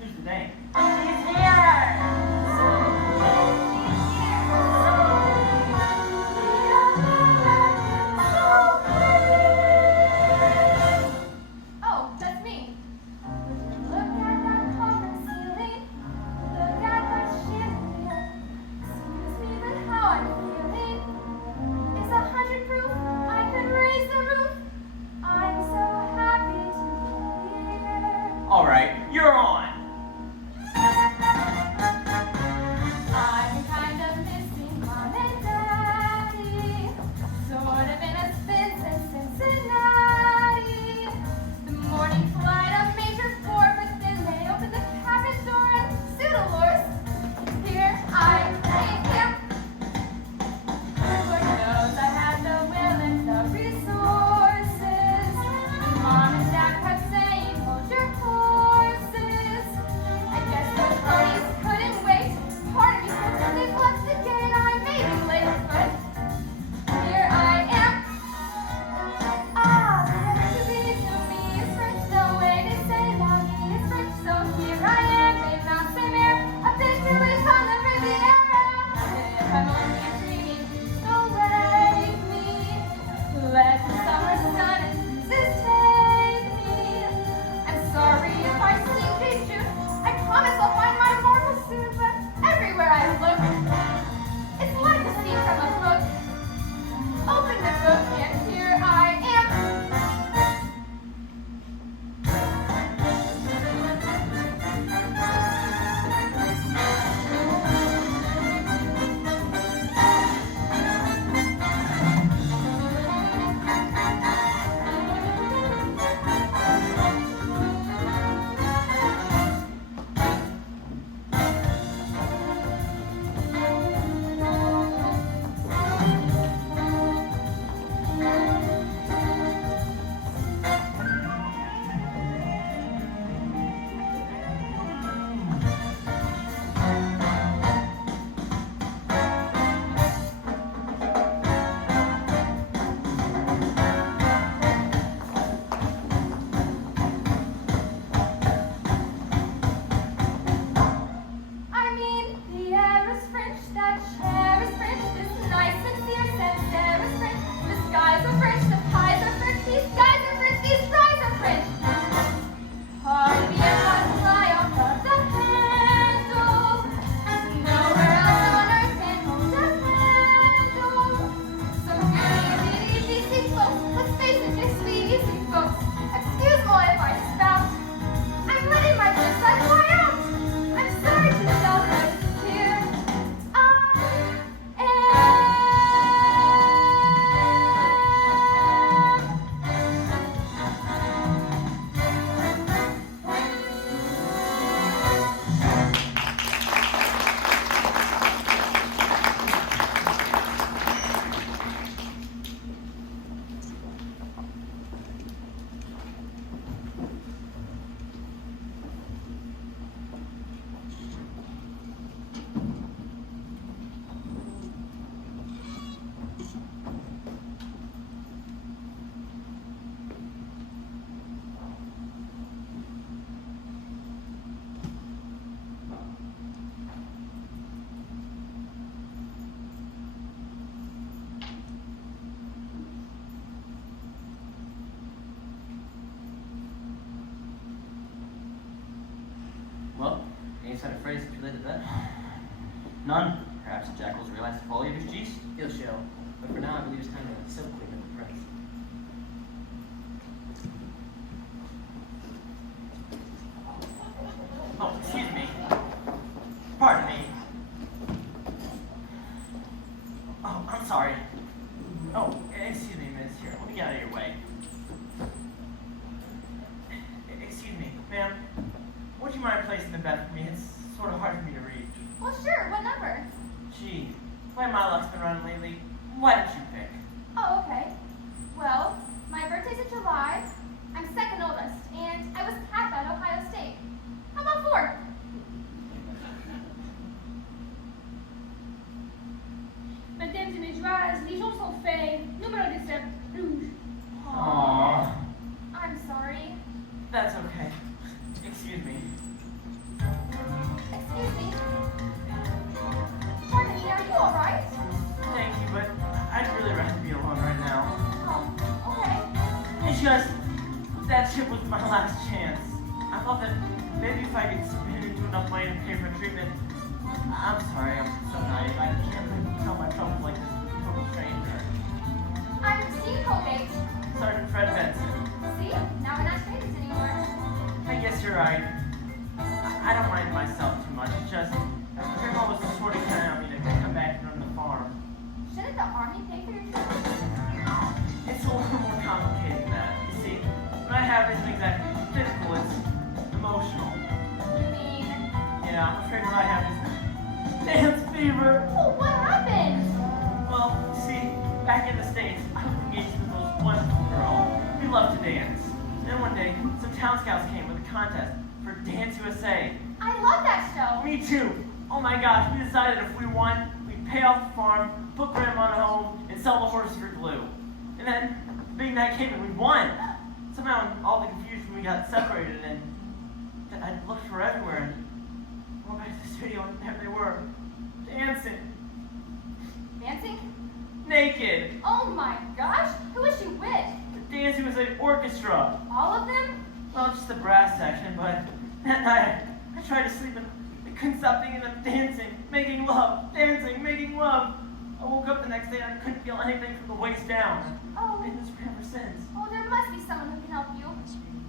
here's the thing. He's here! Oh, that's me. Look at that copper ceiling. Look at that chandelier. Excuse me, but how I'm feeling is 100 proof. I could raise the roof. I'm so happy to be here. All right, you're on. I'm kind of missing mom and daddy. Sort of in a spin since Cincinnati. The morning flight of Major 4, but then they opened the cabin door and pseudolores. Here I am. Lord knows I had the will and the resources. Mom and Dad kept saying, hold your horses. I guess those parties couldn't wait. Part of me hopes that they've left the gate. I may be late, but here I am. Ah, to be to me is French, the way they say la vie is French. So here I am, babe, not the mare, a big village on the Riviera. If I'm only dreaming, don't wake me. Let the summer sun just take me. I'm sorry if I seem patient. I promise I'll find my marble soon, but everywhere I look, it's like a scene from a book. Open the book and here I am. I mean, the air is French, that chair is French, this nice and fierce and there is French. The skies are French, the pies are French, these guys are French, these fries are French. Pardon me if I fly off of the handle. Nowhere else on earth can hold a candle. So easy, folks, let's face it, just be easy, folks. Excuse me if I spout. I'm letting my lips fly out. I'm sorry to tell but here I Well, any sign of Freddy's related to that? None? Perhaps the jackals realize the folly of his jeest? He'll show. But for now, I believe it's time to silk clean up the press. Oh, excuse me. Pardon me. Oh, I'm sorry. Rouge. Aww. I'm sorry. That's okay. Excuse me. Excuse me. Pardon me, are you alright? Thank you, but I'd really rather be alone right now. Oh, okay. It's just, that ship was my last chance. I thought that maybe if I could spin into enough money to pay for treatment. I'm sorry, I'm so naive. I can't really tell my troubles like this to a total stranger. I'm Steve Colgate. Sergeant Fred Benson. See? Now we're not strangers anymore. I guess you're right. I don't mind myself too much. It's just, Grandma was sort of counting on me to come back and run the farm. Shouldn't the army pay for your trip? It's a little more complicated than that. You see, what I have isn't exactly physical, it's emotional. You mean? Yeah, I'm afraid what I have is dance fever. Oh, what happened? Well, you see, back in the States, I was engaged with those wonderful girls. We loved to dance. Then one day, some town scouts came with a contest for Dance USA. I love that show. Me too. Oh my gosh, we decided if we won, we'd pay off the farm, put Grandma at home, and sell the horses for glue. And then, the big night came and we won. Somehow, in all the confusion, we got separated and I looked for everywhere and went back to the studio and there they were, dancing, Dancing? naked. Oh my gosh. Who is she with? The Dance USA orchestra. All of them? Well, just the brass section, but that night I tried to sleep and I couldn't stop thinking of dancing, making love, dancing, making love. I woke up the next day and I couldn't feel anything from the waist down. Oh. I've been this way ever since. Oh, there must be someone who can help you.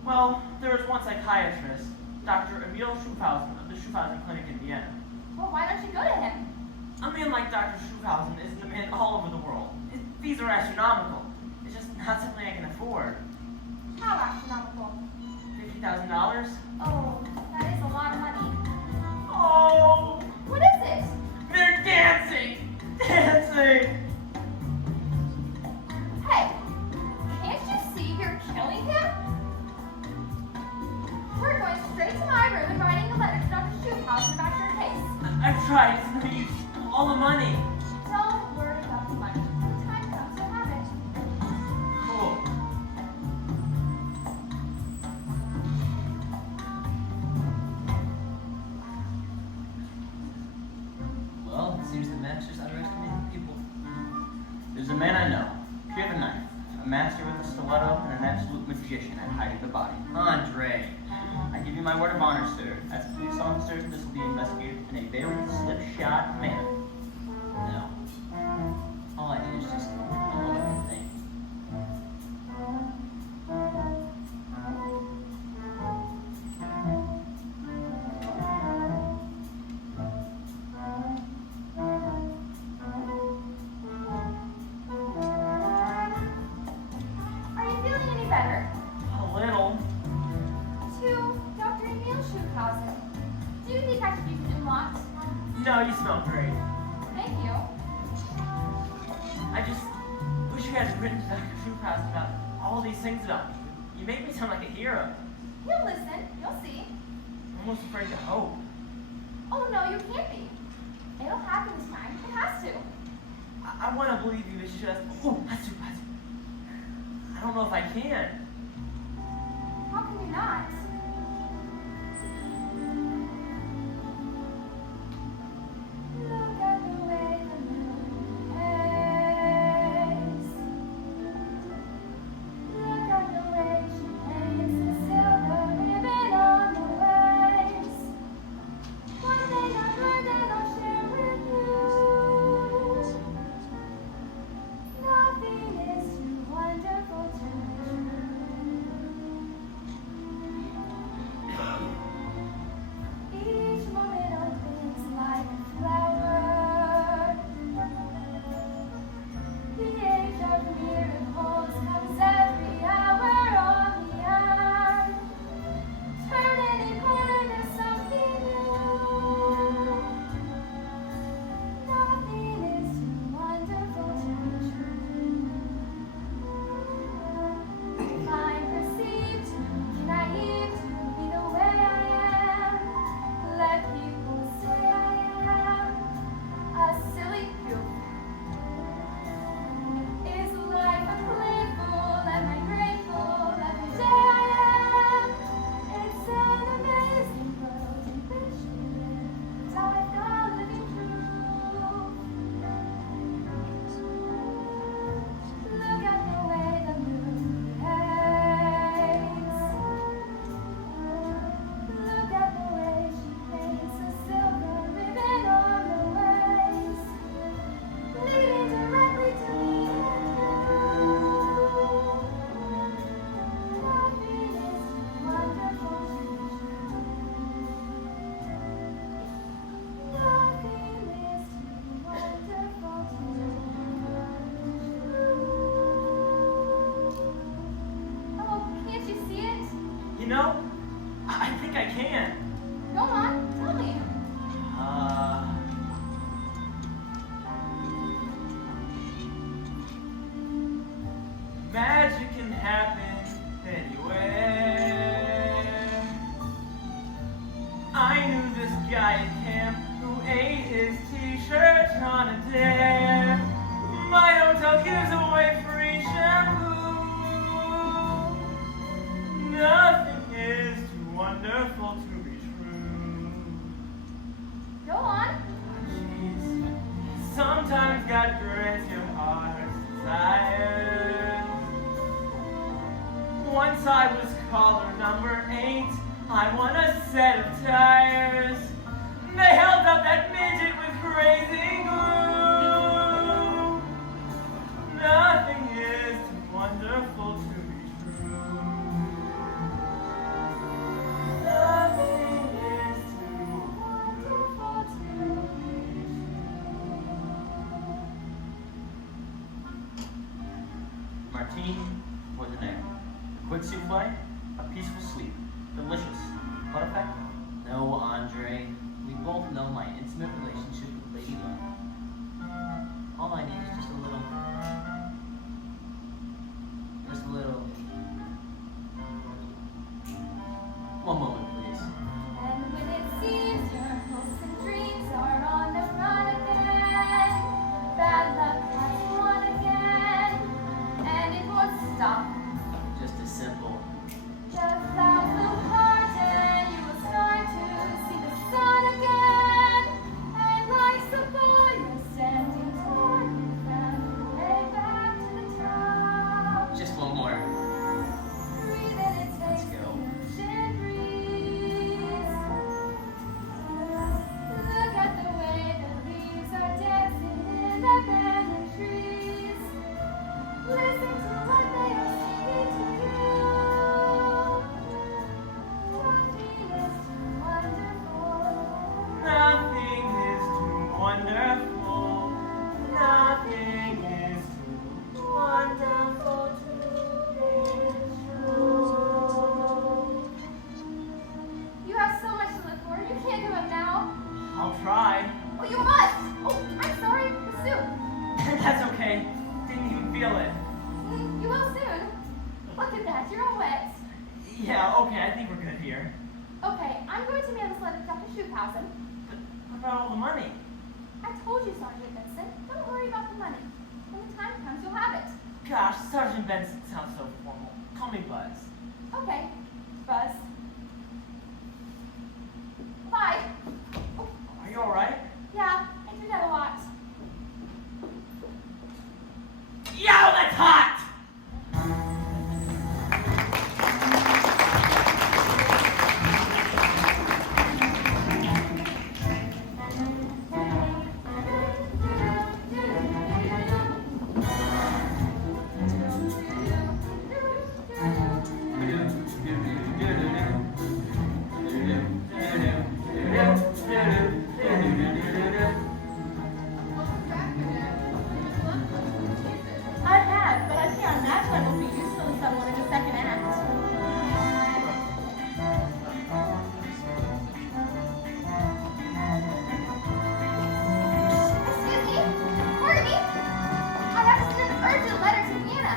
Well, there was one psychiatrist, Dr. Emil Schuhausen of the Schuhausen Clinic in Vienna. Well, why don't you go to him? A man like Dr. Schuhausen is a demand all over the world. His fees are astronomical. It's just not something I can afford. How astronomical? $50,000? Oh, that is a lot of money. Oh, What is it? they're dancing! Dancing! Hey, can't you see you're killing him? We're going straight to my room and writing a letter to Dr. Schuhausen about your case. I've tried. It's no use. All the money. Don't worry about the money. When time comes, you'll have it. Cool. Well, it seems the master's underestimating people. There's a man I know. He have a knife. A master with a stiletto and an absolute magician at hiding the body. Andre. I give you my word of honor, sir. As a police officer, this will be investigated in a very slipshod manner. No. All I need is just a moment to think. Are you feeling any better? A little. To Dr. Emil Schuhausen. Do you think I should use a new lot? No, you smell great. Thank you. I just wish you guys had written to Dr. Schuhausen about all these things about me. You make me sound like a hero. He'll listen. You'll see. I'm almost afraid to hope. Oh, no, you can't be. It'll happen this time. It has to. I want to believe you. It's just, oh, that's I don't know if I can. How can you not? Look at the way the moon hangs. Look at the way she hangs the silver ribbon on the waves. One thing I've learned and I'll share with you. Nothing is too wonderful to be true. You know, I think I can. Go on, tell me. Magic can happen anywhere. I knew this guy at camp who ate his t-shirt on a dare. My hotel gives away free shampoo. Nothing is too wonderful to be true. Go on. Jeez. Sometimes God grants your heart desires. Once I was caller number 8. I won a set of tires. They held up that midget with crazy glue. Nothing is too wonderful to be true. Nothing is too wonderful to be true. Martini ordinaire. A quick soup bite, a peaceful sleep. Delicious. What effect? No, Andre. We both know my intimate relationship with Lady Luck. All I need is just a little. One moment, please. And when it seems your hopes and dreams are on the run again, bad luck has won again, and it won't stop. Just as simple. Just that blue curtain, you will start to see the sun again, and like some boy you're standing toward, you found your way back to the top. Just one more. Breathe and it takes Let's go. the ocean breeze. Look at the way the leaves are dancing in the abandoned trees. Listen to what they are singing to you. Nothing is too wonderful. Nothing is too wonderful to be true. You have so much to live for. You can't give up now. I'll try. Oh, you must. Oh, I'm sorry. The soup. That's okay. Didn't even feel it. You will soon. Look at that. You're all wet. Yeah, okay, I think we're good here. Okay, I'm going to mail this letter to Dr. Schuhausen. But what about all the money? I told you, Sergeant Benson. Don't worry about the money. When the time comes, you'll have it. Gosh, Sergeant Benson sounds so formal. Call me Buzz. Okay, Buzz. Bye. Oh, Are you alright? yeah, I do that a lot. Yow, that's hot! I have, but I can't imagine I will be useful to someone in the second act. Excuse me? Pardon me? I have to send an urgent letter to Vienna.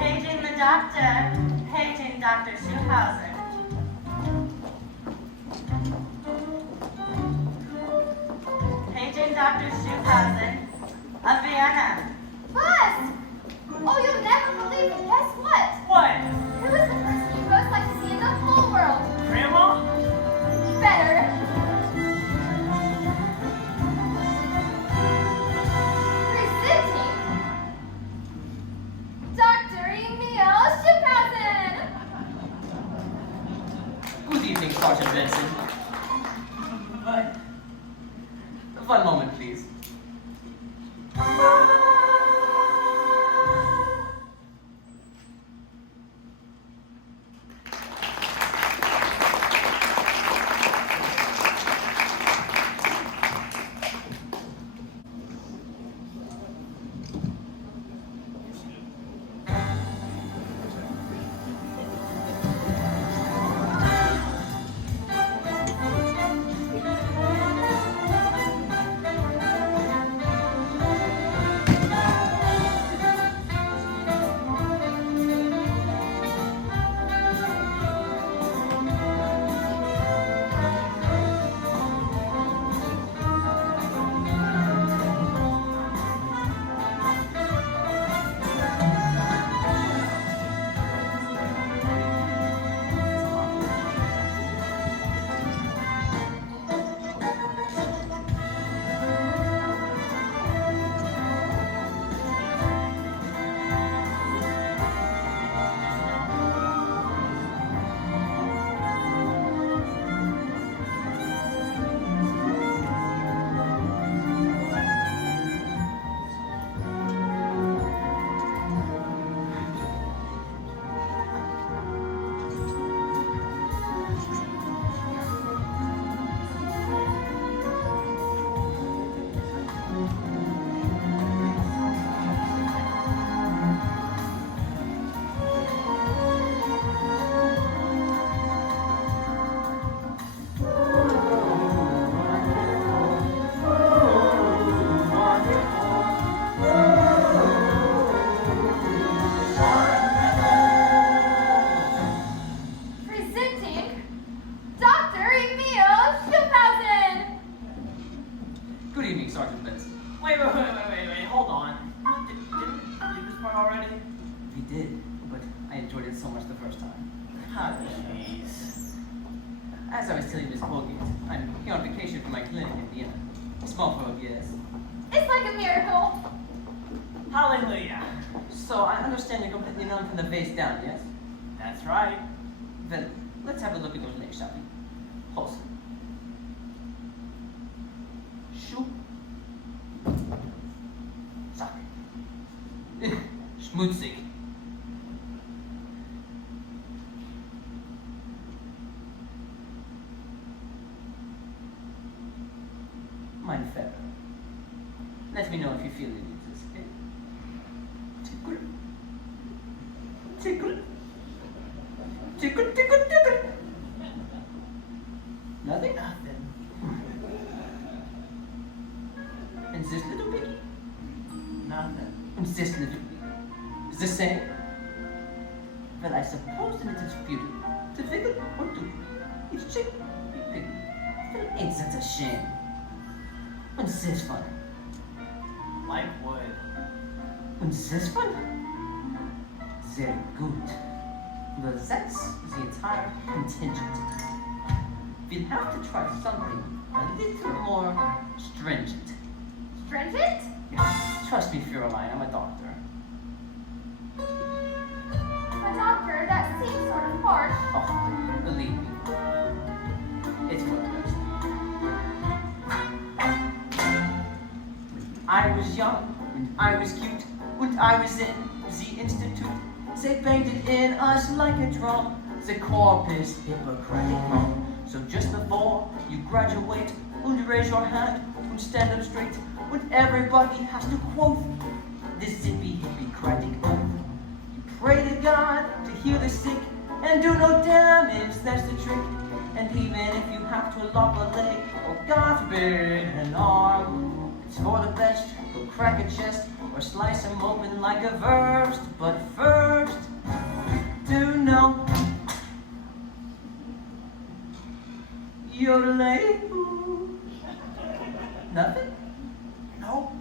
Paging the doctor. Paging Dr. Schuhausen. Paging Dr. Schuhausen of Vienna. Buzz! Oh, you'll never believe it. Guess what? What? Who is the person you most like to see in the whole world? Grandma? Better. Presenting Dr. Emil Schuhausen. Good evening, Sergeant Benson. But... One moment, please. Ah! already? We did, but I enjoyed it so much the first time. Ah, jeez. As I was telling Miss Bogey, I'm here on vacation from my clinic in Vienna. Small world, yes. It's like a miracle. Hallelujah. So I understand you're completely numb from the face down, yes? That's right. Then let's have a look at those legs, shall we? Pulse. Schuh. Zack. Schmutzig. Mein Feather. Let me know if you feel it is okay? Tickle. Tickle. Tickle, tickle, tickle. Nothing? Nothing. And this little piggy? Nothing. And this little piggy? Is the same? Well, I suppose that it is futile to wiggle or do. It's chick, you piggy. Well, ain't that a shame? Und this one? Like wood. Und this one? Very good. Well, that's the entire contingent. We'll have to try something a little more stringent. Stringent? Trust me, Fräulein, I'm a doctor. A doctor, that seems sort of harsh. Oh, believe me. It's for the best. I was young, and I was cute, and I was in the institute. They banged it in us like a drum, the corpus Hippocraticum. So just before you graduate, and raise your hand, and stand up straight, and everybody has to quote the zippy Hippocratic oath. You pray to God to heal the sick, and do no damage, that's the trick. And even if you have to lop a leg, or God forbid, an arm, it's for the best. Go crack a chest, or slice them open like a wurst. But first, do know yodelay. Nothing? Nope.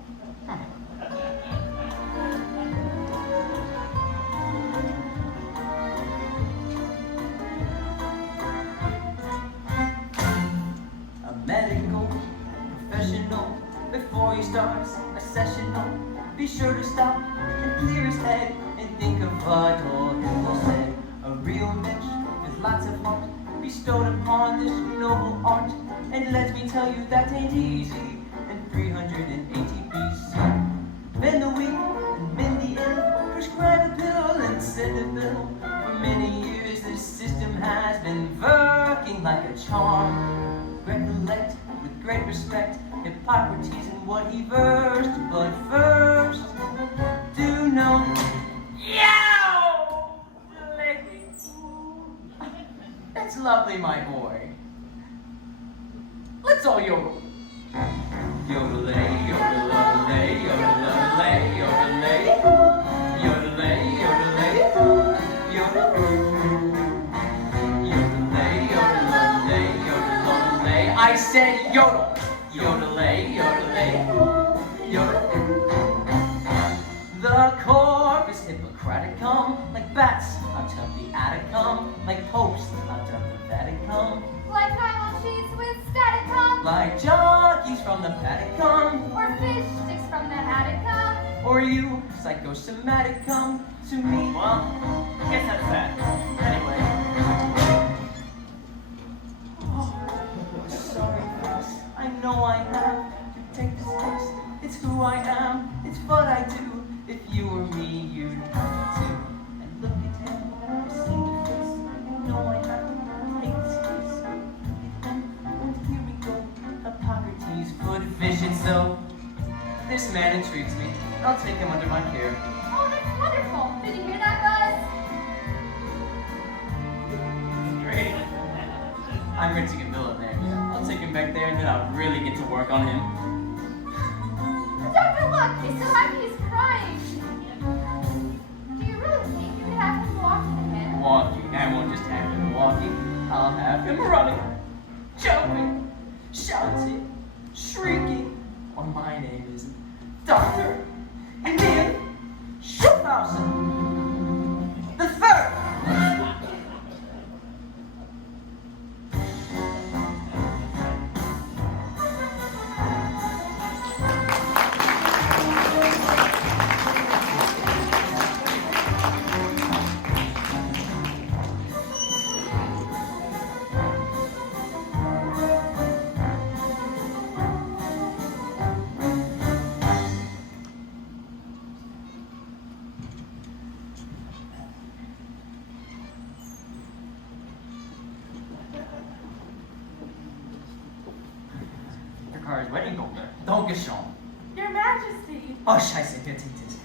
A medical professional, before he starts a session, be sure to stop and clear his head and think of what all it will say. A real niche with lots of heart bestowed upon this noble art, and let me tell you that ain't easy. In 380 BC, bend the weak and mend the ill, prescribe a pill and send a bill. For many years this system has been working like a charm. Recollect with great respect Hippocrates and what he versed, but first, do know, yow! That's lovely, my boy. Let's all yodel. Yodelay, yodelay, yodelay, yodelay, yodelay, yodelay, yodelay, yodelay, yodelay. I said yodel. Yodelay, yodelay, yodel. The corpus Hippocraticum, like bats out of the atticum, like popes out of the Vatican, Like nylon sheets with staticum. like jockeys from the Paticum, Or fish sticks from the atticum. or you, psychosomaticum, to me. Well, I guess that's that. Anyway. Oh, sorry, folks. I know I have to take this test. It's who I am, it's what I do. If you were me, you'd have to. And look at him, see the face. I know I have to take this case. And here we go, Hippocrates, foot efficient. So, this man intrigues me. I'll take him under my care. Oh, that's wonderful. Did you hear that, Buzz? Great. I'm renting a villa there. I'll take him back there and then I'll really get to work on him. Doctor, look! He's so happy he's crying. Do you really think you could have him walking again? Walking. I won't just have him walking. I'll have him running, jumping, shouting, shrieking. Or my name is Dr. Emil Schumacher. 4,000. The third. Der Karl, wedding golder. Dankeschön. Your Majesty. Oh, scheiße, jetzt sieht es.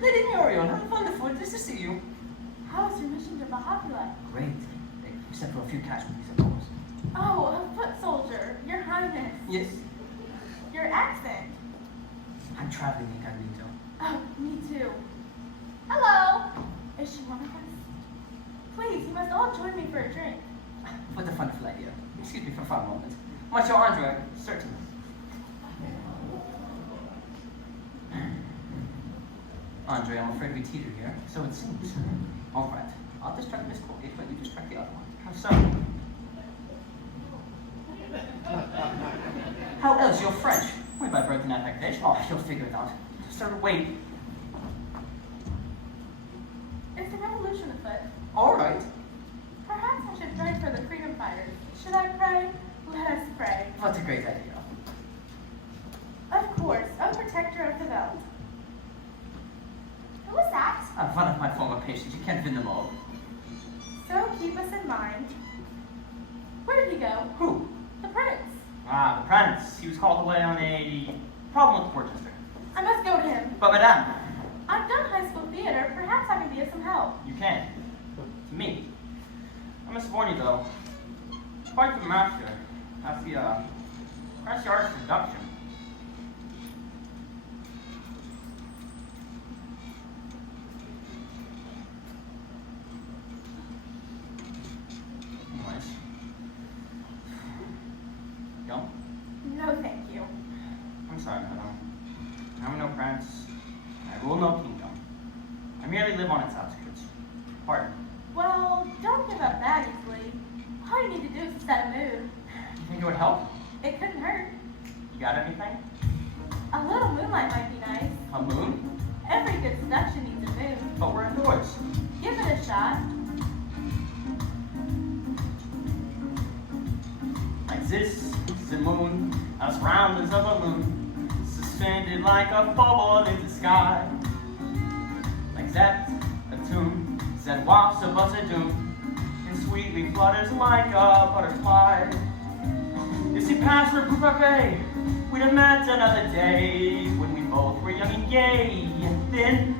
Lady Muriel, how wonderful. Nice to see you. How was your mission to Bahapula? Great. Except for a few casualties, of course. Oh, a foot soldier. Your Highness. Yes. Your accent. I'm traveling incognito. Oh, me too. Hello. Is she one of us? Please, you must all join me for a drink. What a wonderful idea. Excuse me for a fun moment. Monsieur Andre, certainly. Andre, I'm afraid we teeter here, so it seems. All right, I'll distract Miss Colgate, but you distract the other one. How so? How else? You're French. Only by birth and affectation. Oh, you'll figure it out. Sir, wait. It's a revolution afoot. All right. Perhaps I should pray for the freedom fighters. Should I pray? Let us pray. What a great idea. Of course, O protector of the Veld. Who was that? One of my former patients. You can't win them all. So keep us in mind. Where did he go? Who? The prince. Ah, the prince. He was called away on a problem with Portchester. I must go to him. But madame, I've done high school theater. Perhaps I can be of some help. you can. To me. I must warn you though. Quite the master. That's the art of seduction. Anyways. Go. No, thank you. I'm sorry, madam. I'm no prince. I rule no kingdom. I merely live on its outskirts. Pardon. Well, don't give up that easily. All you need to do is set a mood. You think it would help? It couldn't hurt. You got anything? A little moonlight might be nice. A moon? Every good seduction needs a moon. But we're indoors. Give it a shot. Like this, the moon, as round as a balloon, suspended like a bubble in the sky. Like that, a tune that wafts of us a doom, and sweetly flutters like a butterfly. If she passed her buffet, we'd have met another day, when we both were young and gay and thin.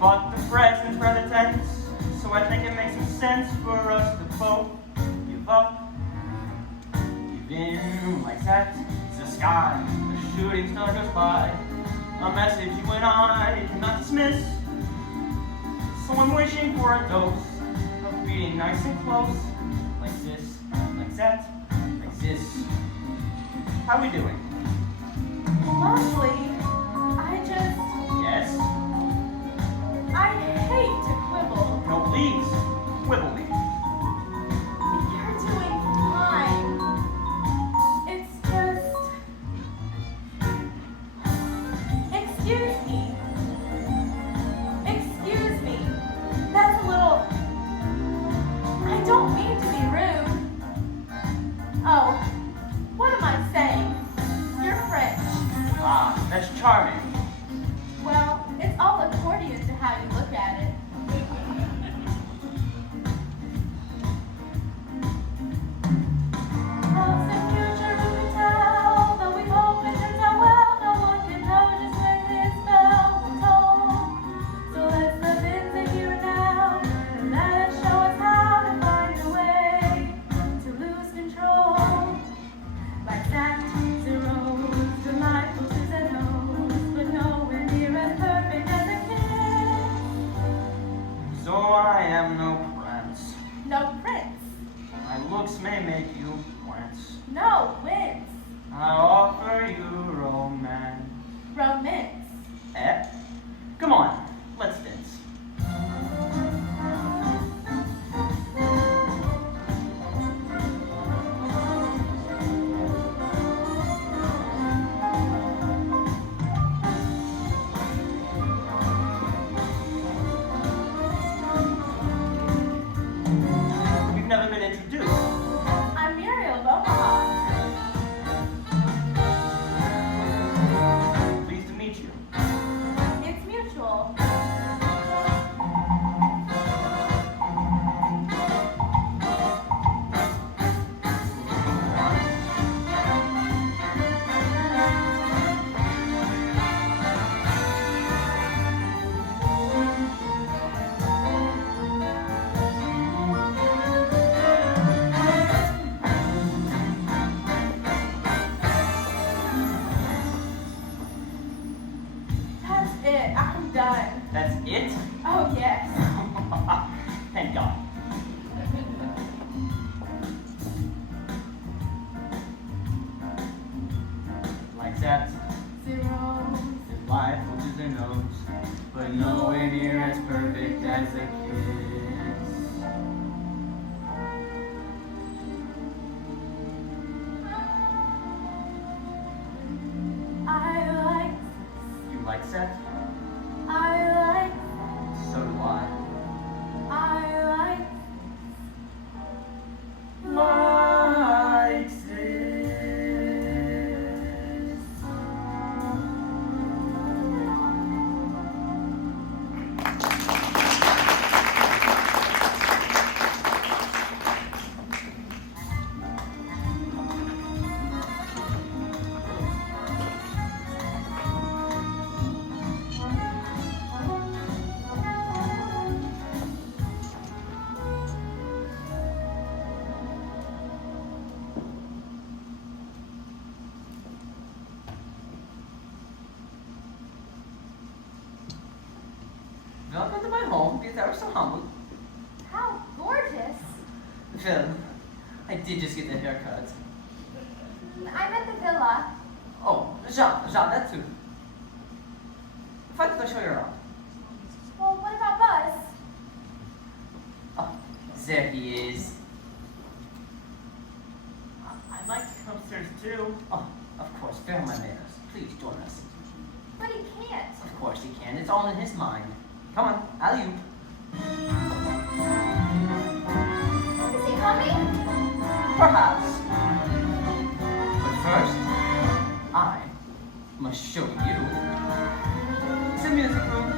But the present's rather tense, so I think it makes some sense for us to both give up. In like that, it's the sky, a shooting star goes by, a message you and I cannot dismiss. So I'm wishing for a dose of being nice and close, like this, like that, like this. How we doing? Mostly, Yes? I hate to quibble. No, please, quibble me. You're doing fine. It's just... Excuse me. Excuse me. That's a little... I don't mean to be rude. Oh, what am I saying? You're French. Ah, that's charming. Come on, let's dance. We've never been introduced. I'm Muriel of Omaha. Pleased to meet you. It's mutual. That's it. I'm done. That's it? Oh, yes. Thank God. Like that, Zero. the life holds their nose, but nowhere near as perfect as a kiss. You like that? So do I. Like this. Welcome to my home, because I was so humble. How gorgeous. Well, I did just get the haircut. I'm at the villa. Oh, Jean, that too. If I could show you around. Well, what about Buzz? Oh, there he is. I'd like to come upstairs too. Oh, of course, bear my manners. Please join us. But he can't. Of course he can. It's all in his mind. Come on, alley-oop. Is he coming? Perhaps. But first, I must show you the music room.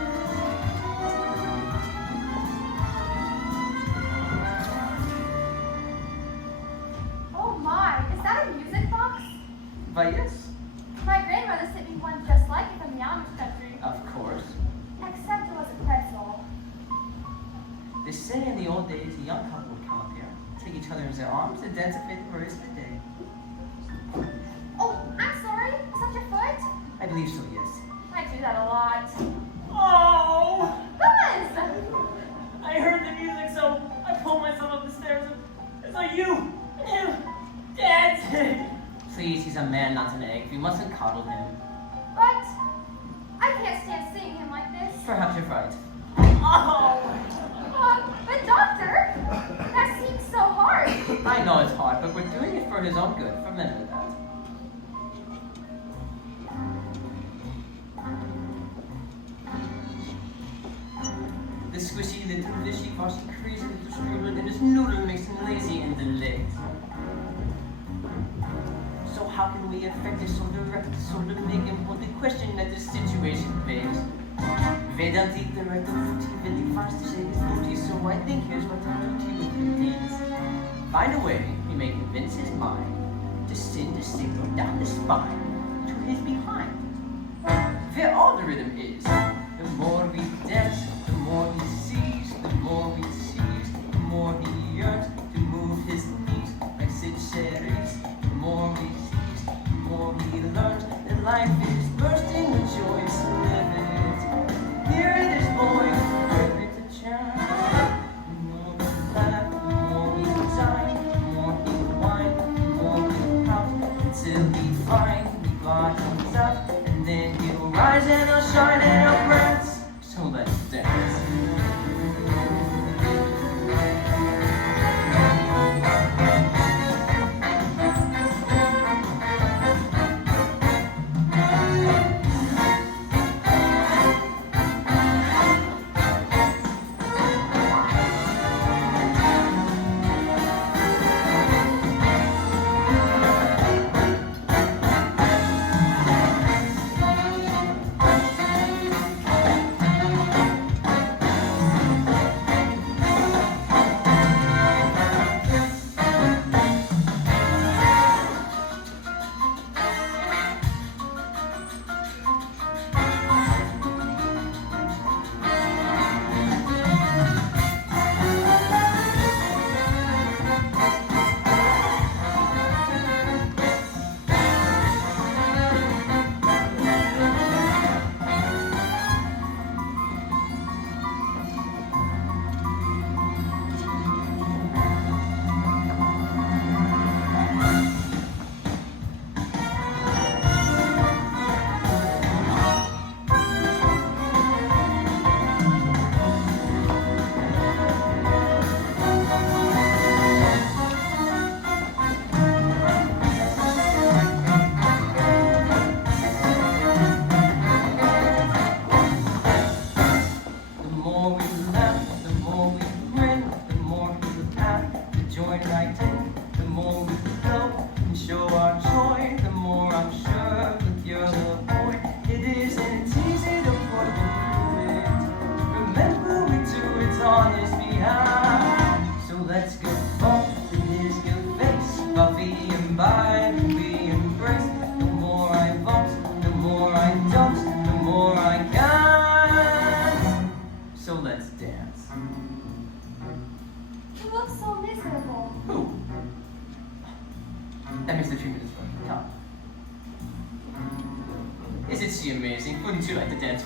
Oh my, is that a music box? Why, yes, My grandmother sent me one just like it from the Amish country. of course. Except it was a pretzel. They say in the old days a young couple would come up here, take each other in their arms, and dance a faithful race of the day. Oh, I'm sorry. Is that your foot? I believe so, yes. I do that a lot. Oh! Buzz! I heard the music, so I pulled myself up the stairs and it's like you and him dancing. Please, he's a man, not an egg. We mustn't coddle him. But I can't stand seeing him like this. Perhaps you're right. Oh! But doctor, that seems so hard. I know it's hard, but we're doing it for his own good. Remember that. The squishy little fishy bossy crazy little strudel in his noodle makes him lazy in the legs. So how can we affect this sort of direct sort of make him hold the question that the situation begs? Vedant eat the right of footy, really fast to shake his booty, so I think here's what our duty with him is. Find a way we may convince his mind to send a signal down the spine to his behind. Where all the rhythm is, the more we dance, the more he sees, the more we seize, the more he yearns to move his knees like Sid Cherries. The more we seize, the more he learns that life is bursting with joy, so live it. Here it is, boys, give it a chance. The more we laugh, the more we time, the more we whine, the more we pout, until we find we bottoms up, and then he'll rise and he'll shine and he'll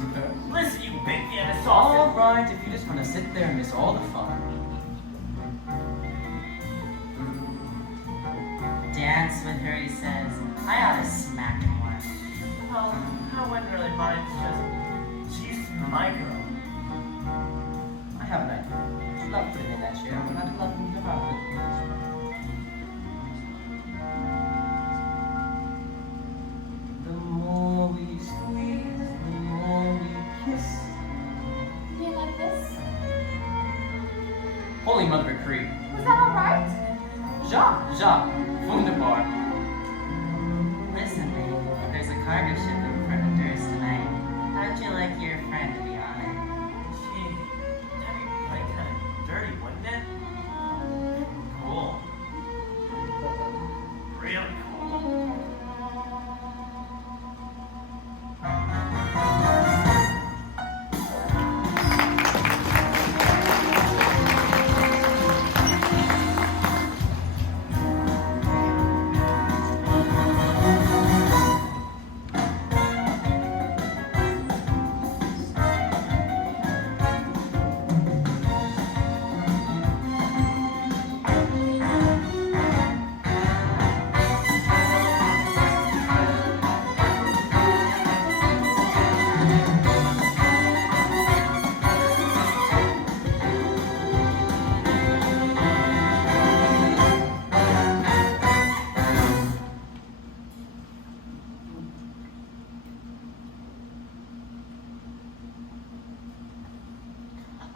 her. Listen, you big Vienna All sausage. right, if you just want to sit there and miss all the fun. Dance with her, he says. I ought to smack him one. Well, I wouldn't really mind. It's just, she's my girl. I have an idea. I'd love putting in that chair, but I'd love him to have it. The more we squeeze, the more we kiss. You mean like this? Holy Mother of Cree. Was that alright? Ja, wunderbar. Listen, babe, there's a cargo ship in front of doors tonight. How'd you like your friend to be on it? Gee, that'd be like kind of dirty, wouldn't it? Cool. Really cool.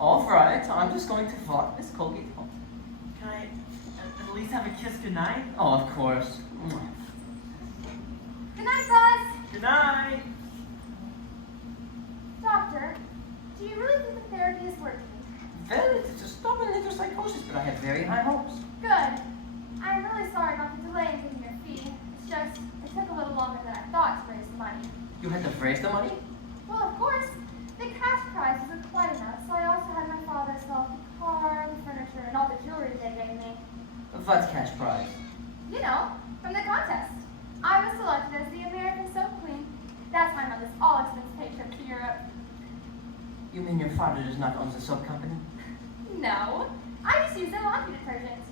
All right, I'm just going to walk Miss Colgate home. Can I at least have a kiss goodnight? Oh, of course. Good night, Buzz. Good night. Doctor, do you really think the therapy is working? Well, it's a stubborn little psychosis, but I have very high hopes. Good. I'm really sorry about the delay in getting your fee. It's just, it took a little longer than I thought to raise the money. You had to raise the money? Well, of course, the cash prize isn't quite enough, so I also had my father sell the car, the furniture, and all the jewelry they gave me. What's cash prize? You know, from the contest. I was selected as the American Soap Queen. That's my mother's all-expense paid trip to Europe. You mean your father does not own the soap company? No, I just use their laundry detergent.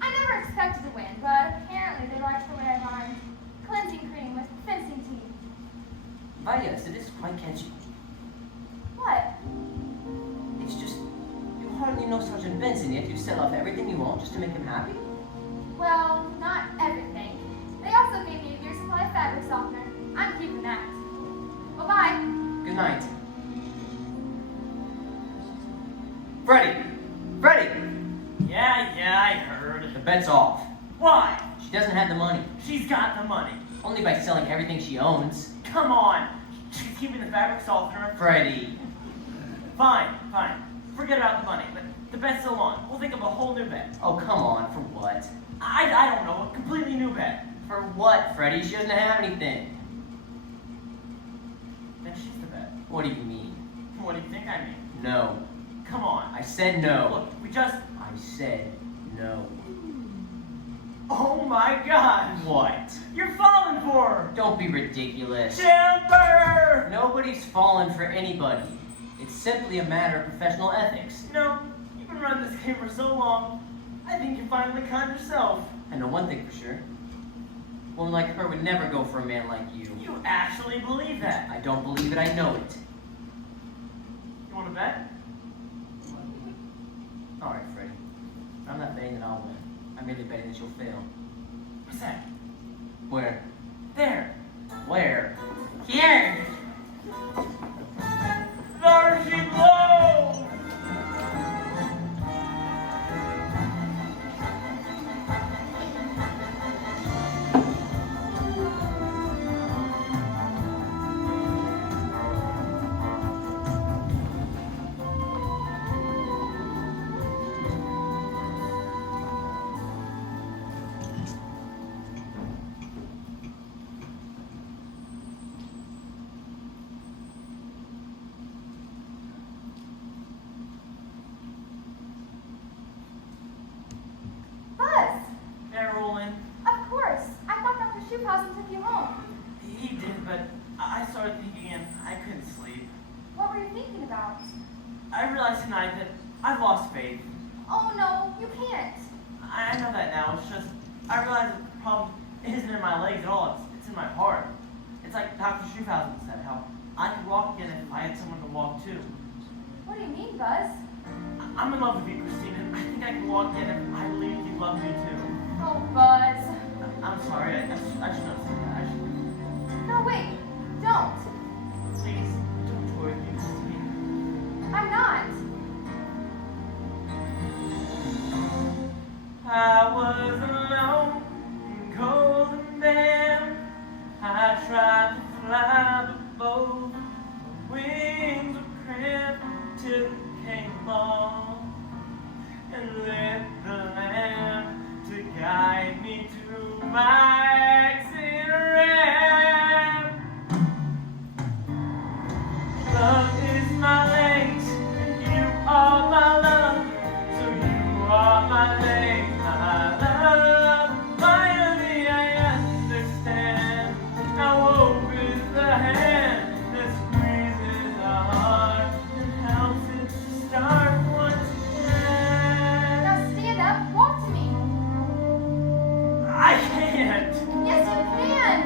I never expected to win, but apparently they liked the way I rhymed. Cleansing cream with fencing teeth. Why, yes, it is quite catchy. What? It's just, you hardly know Sergeant Benson, yet you sell off everything you own just to make him happy? Well, not everything. They also gave me a year's supply of fabric softener. I'm keeping that. Well, bye. Good night. Freddie! Freddie! Yeah, I heard. The bet's off. Why? She doesn't have the money. She's got the money. Only by selling everything she owns. Come on. She's keeping the fabric softener. Freddie. Fine. Forget about the money, but the bet's still on. We'll think of a whole new bet. Oh, come on, for what? I don't know, a completely new bet. For what, Freddie? She doesn't have anything. Then she's the bet. What do you mean? What do you think I mean? No. Come on. I said no. Look, we just... I said no. Oh my God! What? You're falling for her! Don't be ridiculous. Timber! Nobody's fallen for anybody. It's simply a matter of professional ethics. You know, you've been running this game for so long, I think you finally caught yourself. I know one thing for sure. A woman like her would never go for a man like you. You actually believe that? I don't believe it, I know it. You want to bet? Alright, Freddie. I'm not betting that I'll win. I'm merely betting that you'll fail. What's that? Where? There! Where? Here! There she blows! about? I realized tonight that I've lost faith. Oh no, you can't. I know that now. It's just, I realize the problem isn't in my legs at all. It's in my heart. It's like Dr. Schuhausen said, how I could walk again if I had someone to walk to. What do you mean, Buzz? I'm in love with you, Christine, and I think I can walk again if I believe you love me too. Oh, Buzz. I'm sorry. I should not say that. No, wait. Don't. Please, don't toy with me, Christine. I'm not. I was alone and cold and damp. I tried to fly, but both my wings were cramped till it came along and lit the lamp to guide me to my exit ramp. Love is my legs, and you are my love, so you are my legs, my love. Finally I understand. Now hope is the hand that squeezes the heart and helps it to start once again. Now stand up, walk to me. I can't. Yes, you can.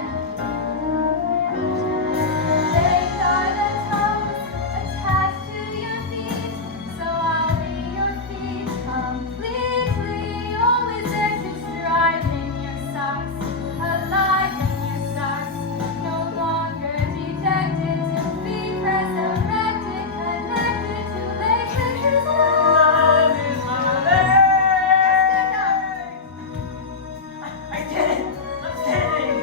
Legs are the toes attached to your feet, so I'll be your feet completely. Always there to stride in your socks, alive in your socks. No longer dejected, to be resurrected, connected to legs and his Love is my Stand up. leg. I did it. I'm standing.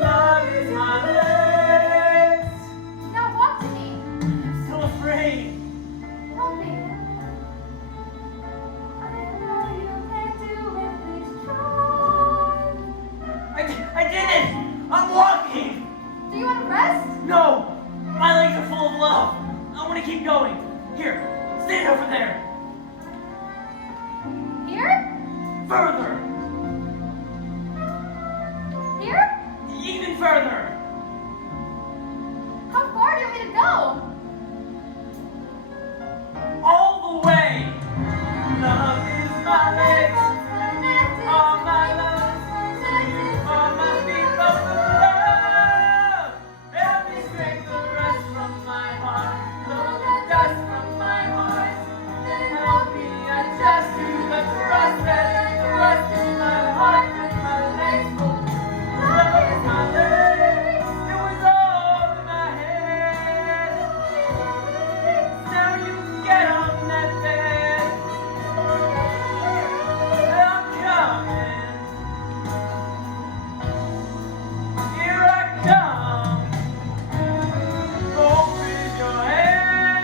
Love is my legs. Now walk to me. I'm so afraid. Help me. I know you can do it. Please try. I did it. I'm walking. Do you want to rest? No, my legs are full of love. I want to keep going. Here, stand over there. Here? Further. Here? Even further. How far do you want me to go? All the way. Love is my legs. All my love. All my feet both of love. Help me scrape the rust from my heart. Blow the dust from my heart. Then help me adjust to the crust that is the rust in my heart. With my legs full. Love is my legs. It was all in my head. Now you can get on that bed. I'm coming. Here I come. Open your head.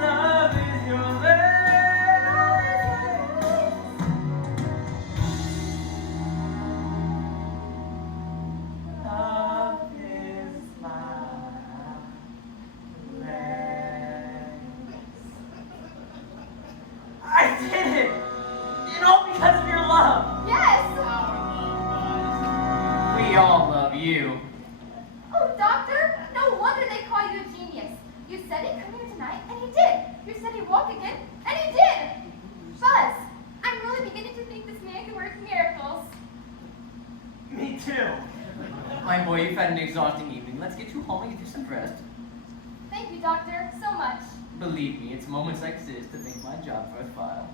Love is your leg. Love is my leg. I did it! And all because of your love! Yes! We all love you. Oh, doctor, no wonder they call you a genius. You said he'd come here tonight, and he did. You said he'd walk again, and he did. Buzz, I'm really beginning to think this man can work miracles. Me too. My boy, you've had an exhausting evening. Let's get you home and get you some rest. Thank you, doctor, so much. Believe me, it's moments like this that make my job worthwhile.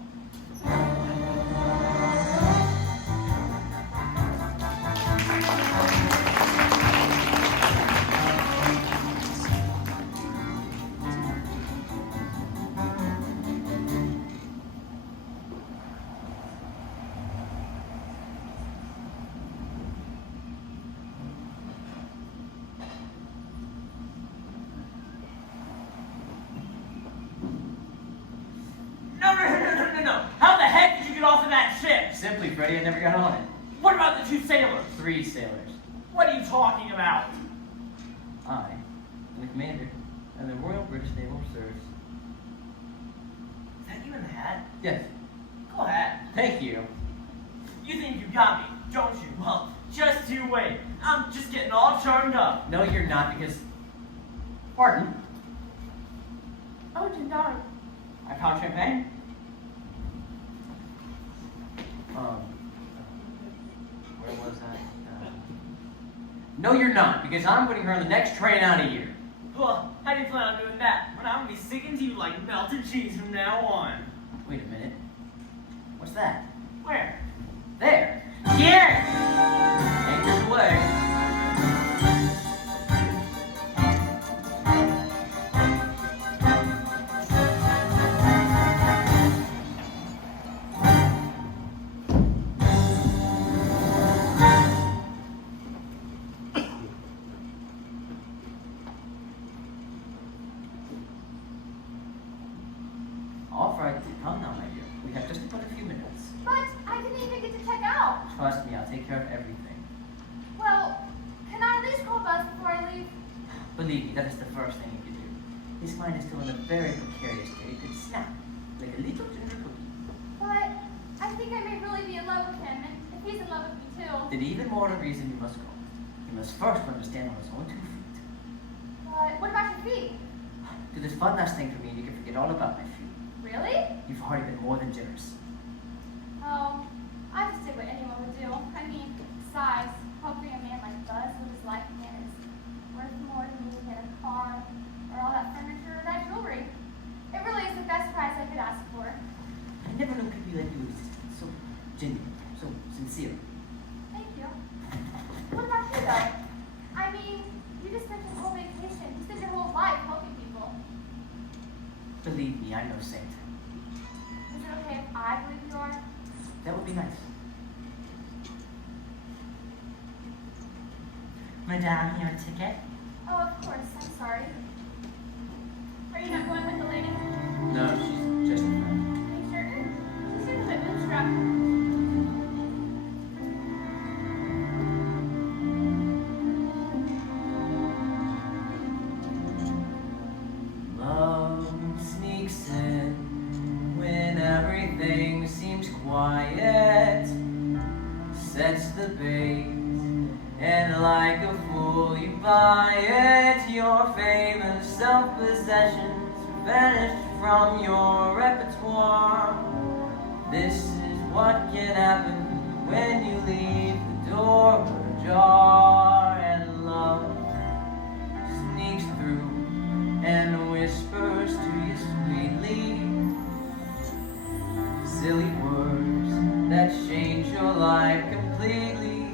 No. How the heck did you get off of that ship? Simply, Freddie, I never got on it. What about the two sailors? 3 sailors. What are you talking about? I am the commander of the Royal British Naval Reserves. Is that you in the hat? Yes, Go ahead. thank you. You think you got me, don't you? Well, just you wait. I'm just getting all charmed up. No, you're not, because... Pardon? Oh, Jindar. I found champagne. Where was I? No, you're not, because I'm putting her on the next train out of here. Well, how do you plan on doing that? When I'm gonna be sticking to you like melted cheese from now on. Wait a minute. What's that? Where? There. Here! Anchors away. All right, come now, my dear. We have just about a few minutes. But I didn't even get to check out. Trust me, I'll take care of everything. Well, can I at least call Buzz before I leave? Believe me, that is the first thing you can do. His mind is still in a very precarious state. It could snap like a little ginger cookie. But I think I may really be in love with him, and if he's in love with me too. Then even more the reason you must go. He must first learn to stand on his own 2 feet. But what about your feet? Do this one last thing for me and you can forget all about my feet. Really? You've already been more than generous. Oh, I just did what anyone would do. I mean, besides, hoping a man like Buzz with his life again is worth more to me than a car, or all that furniture, or that jewelry. It really is the best price I could ask for. I never knew people like you existed. So genuine, so sincere. Thank you. What about you, though? I mean, you just spent your whole vacation. You spent your whole life helping people. Believe me, I'm no saint. Is it okay if I believe you are? That would be nice. Madame, your ticket? Oh, of course. I'm sorry. Are you not going with the lady? No, she's just a friend. Are you certain? She seems a bit bootstrapped. Love sneaks in when everything seems quiet. Sets the bait, and like a fool you buy it. Your famous self-possessions vanished from your repertoire. This is what can happen when you leave the door ajar, and love sneaks through and whispers to you sweetly silly words that change your life completely.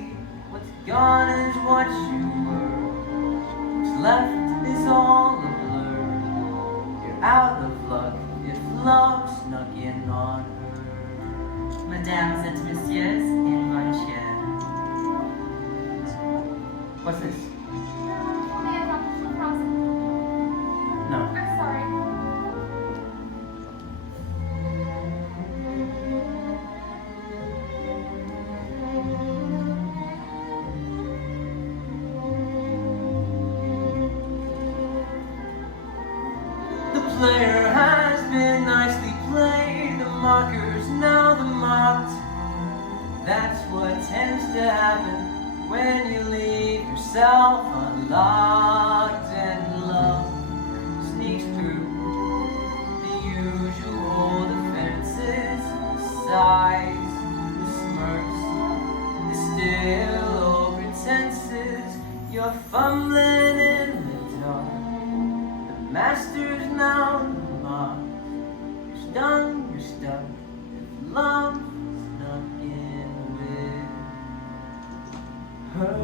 What's gone is what you were. What's left is all a blur. You're out of luck if love snuck in on her. Mesdames et messieurs, une bonne chair. What's this? Only I thought you should cross it. No. I'm sorry. The player has been nicely played. The marker's now the mocked. That's what tends to happen when you leave yourself unlocked, and love sneaks through the usual defenses, the sighs, the smirks, the still old pretenses. You're fumbling in the dark. The master's now the mark. You're stung, you're stuck. If love snuck in with her.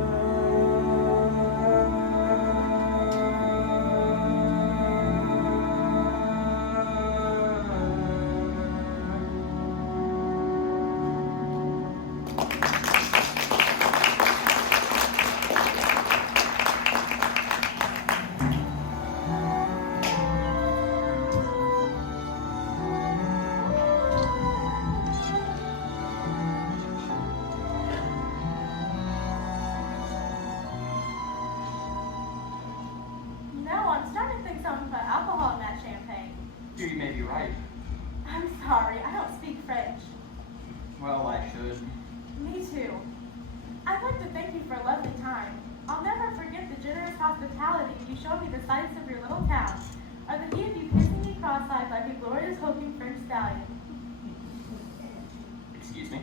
No, I'm starting to think something about alcohol in that champagne. You may be right. I'm sorry, I don't speak French. Well, I should. Me too. I'd like to thank you for a lovely time. I'll never show me the sights of your little town. Are the few of you kissing me cross-eyed like a glorious hulking French stallion? Excuse me?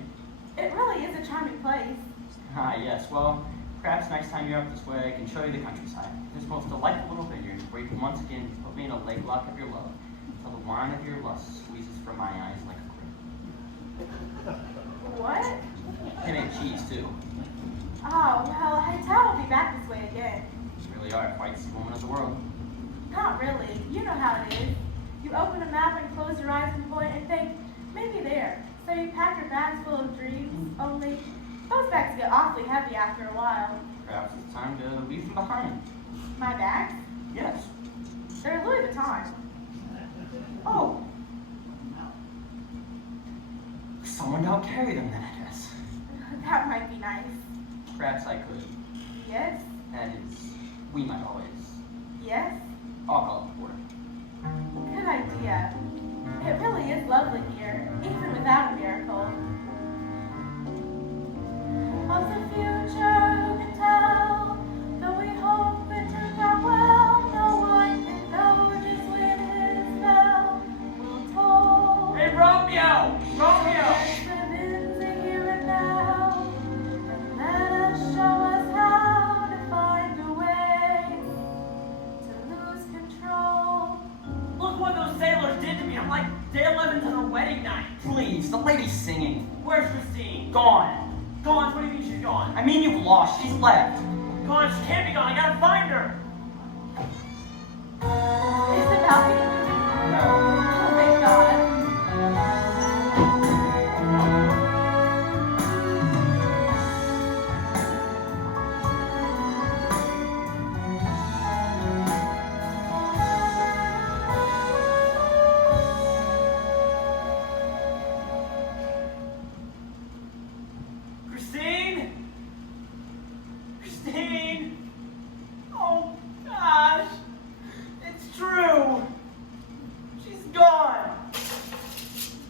It really is a charming place. Ah, yes. Well, perhaps next time you're up this way, I can show you the countryside. This most delightful little vineyard where you can once again put me in a leg lock of your love until the wine of your lust squeezes from my eyes like a grape. What? They make cheese, too. Oh, well, I doubt I'll be back this way again. You really are quite the woman of the world. Not really. You know how it is. You open a map and close your eyes and point and think, maybe there. So you pack your bags full of dreams, only those bags get awfully heavy after a while. Perhaps it's time to leave them behind. My bags? Yes. They're Louis Vuitton. Oh. Someone don't carry them then, I guess. That might be nice. Perhaps I could. Yes? That is, we might always. Yes? I'll call it porter. Good idea. It really is lovely here, even without a miracle. Of the future, who can tell? Though we hope it turns out well, no one can know just when his bell will toll. Hey, Romeo! Romeo! Live in the here and now, and let us show us how to find a way to lose control. Look what those sailors did to me. I'm like Dale Evans on a wedding night. Please, the lady's singing. Where's Christine? Gone. Gone? What do you mean she's gone? I mean you've lost. She's left. Gone? She can't be gone. I gotta find her. Is the balcony moving? No. Oh, thank God. Christine? Christine? Oh, gosh. It's true. She's gone.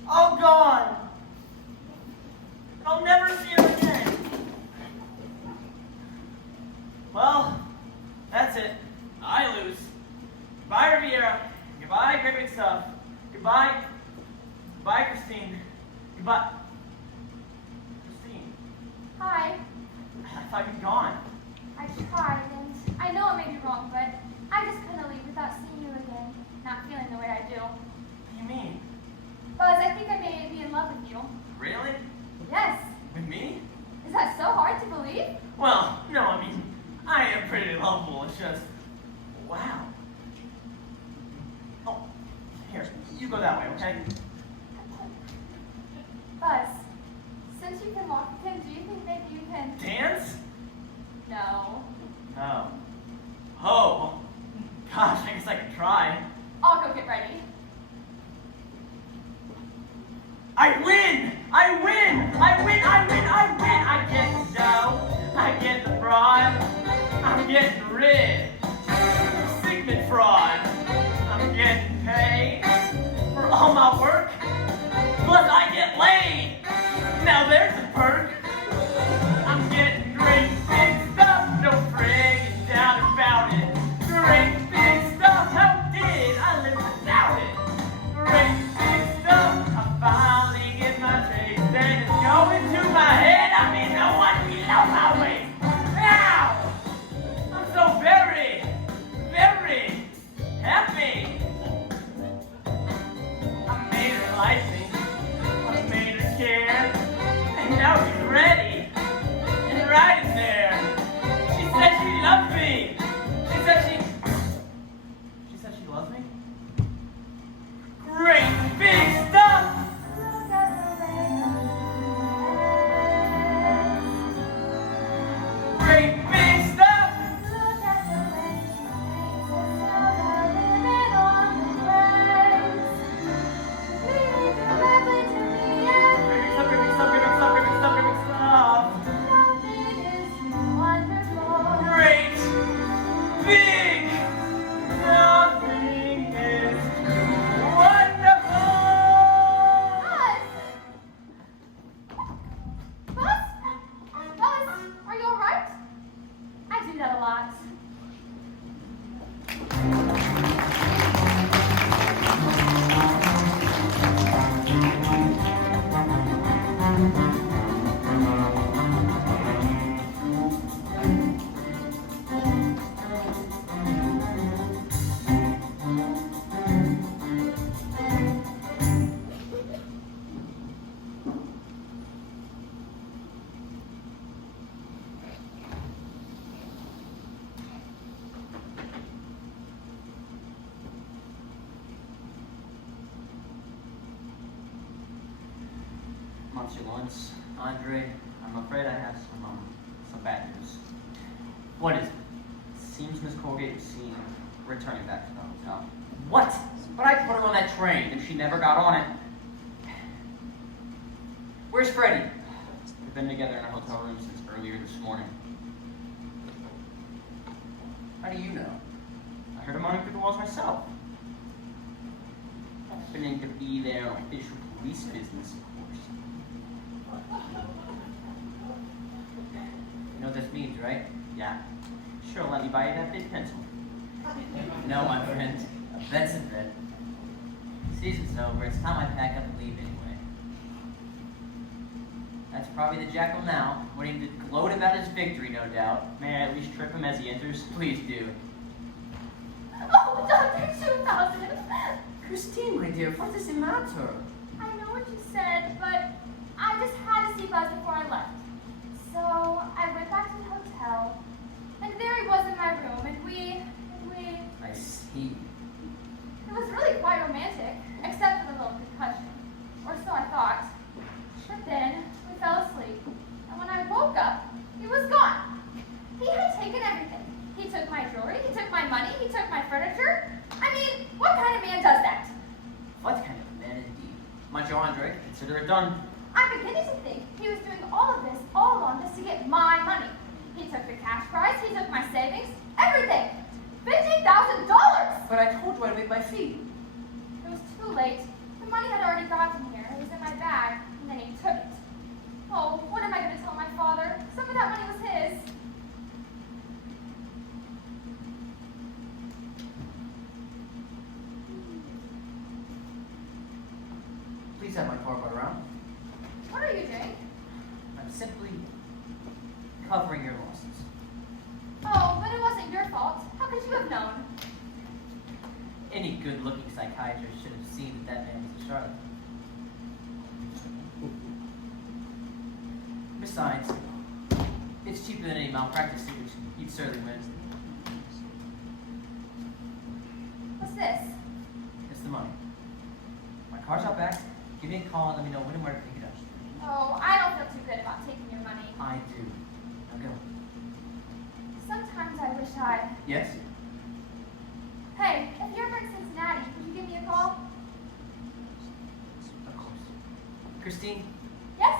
All gone. I'll never see her again. Well, that's it. I lose. Goodbye, Riviera. Goodbye, great big stuff. Goodbye. Goodbye, Christine. Goodbye. Christine, Hi. I thought you'd gone. I tried, and I know I may be wrong, but I just couldn't leave without seeing you again, not feeling the way I do. What do you mean? Buzz, I think I may be in love with you. Really? Yes. With me? Is that so hard to believe? Well, no, I mean, I am pretty lovable. It's just, wow. Oh, here, you go that way, okay? Buzz, since you can walk with him, do you think maybe you can... Dance? No. Oh. Oh. Gosh, I guess I could try. I'll go get ready. I win! I win! I win! I win! I win! I get the dough. I get the fraud. I'm getting rid. Sigmund fraud. I'm getting paid for all my work. Plus I get laid. Now there's a perk. I'm getting great big stuff. No friggin' doubt about it. Great big stuff. How did I live without it? Great big stuff. I finally get my taste and it's going to my head. I mean, no one below my waist. Now I'm so very, very happy. I made her like me. I made her care. And now she's ready. And right in there. She said she loved me. She said she loves me? Great big stuff! Look at the rain on the Great big stuff! Look at the rain on the limit on the waves. Leading directly to the end. Great big stuff, great big stuff, great big stuff, great big stuff, great big stuff. Nothing is too wonderful. Great big nothing is wonderful! Buzz? Buzz, are you alright? I do that a lot. nonchalant. Andre, I'm afraid I have some bad news. What is it? Seems Miss Colgate is seen returning back to the hotel. What? But I put her on that train and she never got on it. Where's Freddie? We've been together in a hotel room since earlier this morning. How do you know? I heard him running through the walls myself. Happening to be there on official police business, of course. You know what this means, right? Yeah. Sure, let me buy you that big pencil. No, my friend. That's a bet. Season's over. It's time I pack up and leave anyway. That's probably the jackal now, waiting to gloat about his victory, no doubt. May I at least trip him as he enters? Please do. Oh, Dr. 2000! Christine, my dear, what does it matter? I know what you said, but I just had to see Buzz before I left. So I went back to the hotel, and there he was in my room, and we... I see. It was really quite romantic, except for the little concussion. Or so I thought. But then, we fell asleep, and when I woke up, he was gone. He had taken everything. He took my jewelry, he took my money, he took my furniture. I mean, what kind of man does that? What kind of man indeed? My Joe Andre, consider it done. I'm beginning to think he was doing all of this all along just to get my money. He took the cash prize, he took my savings, everything. $50,000! But I told you I'd wait my fee. It was too late. The money had already gotten here. It was in my bag, and then he took it. Oh, what am I going to tell my father? Some of that money was his. Please have my car brought around. What are you doing? I'm simply covering your losses. Oh, but it wasn't your fault. How could you have known? Any good-looking psychiatrist should have seen that man was a charlatan. Besides, it's cheaper than any malpractice suit, which you'd certainly win. What's this? It's the money. My car's out back. Give me a call and let me know when and where to pick it up. Oh, I don't feel too good about taking your money. I do. Now go. Sometimes I wish I... Yes? Hey, if you're ever in Cincinnati, would you give me a call? Of course. Christine, Yes?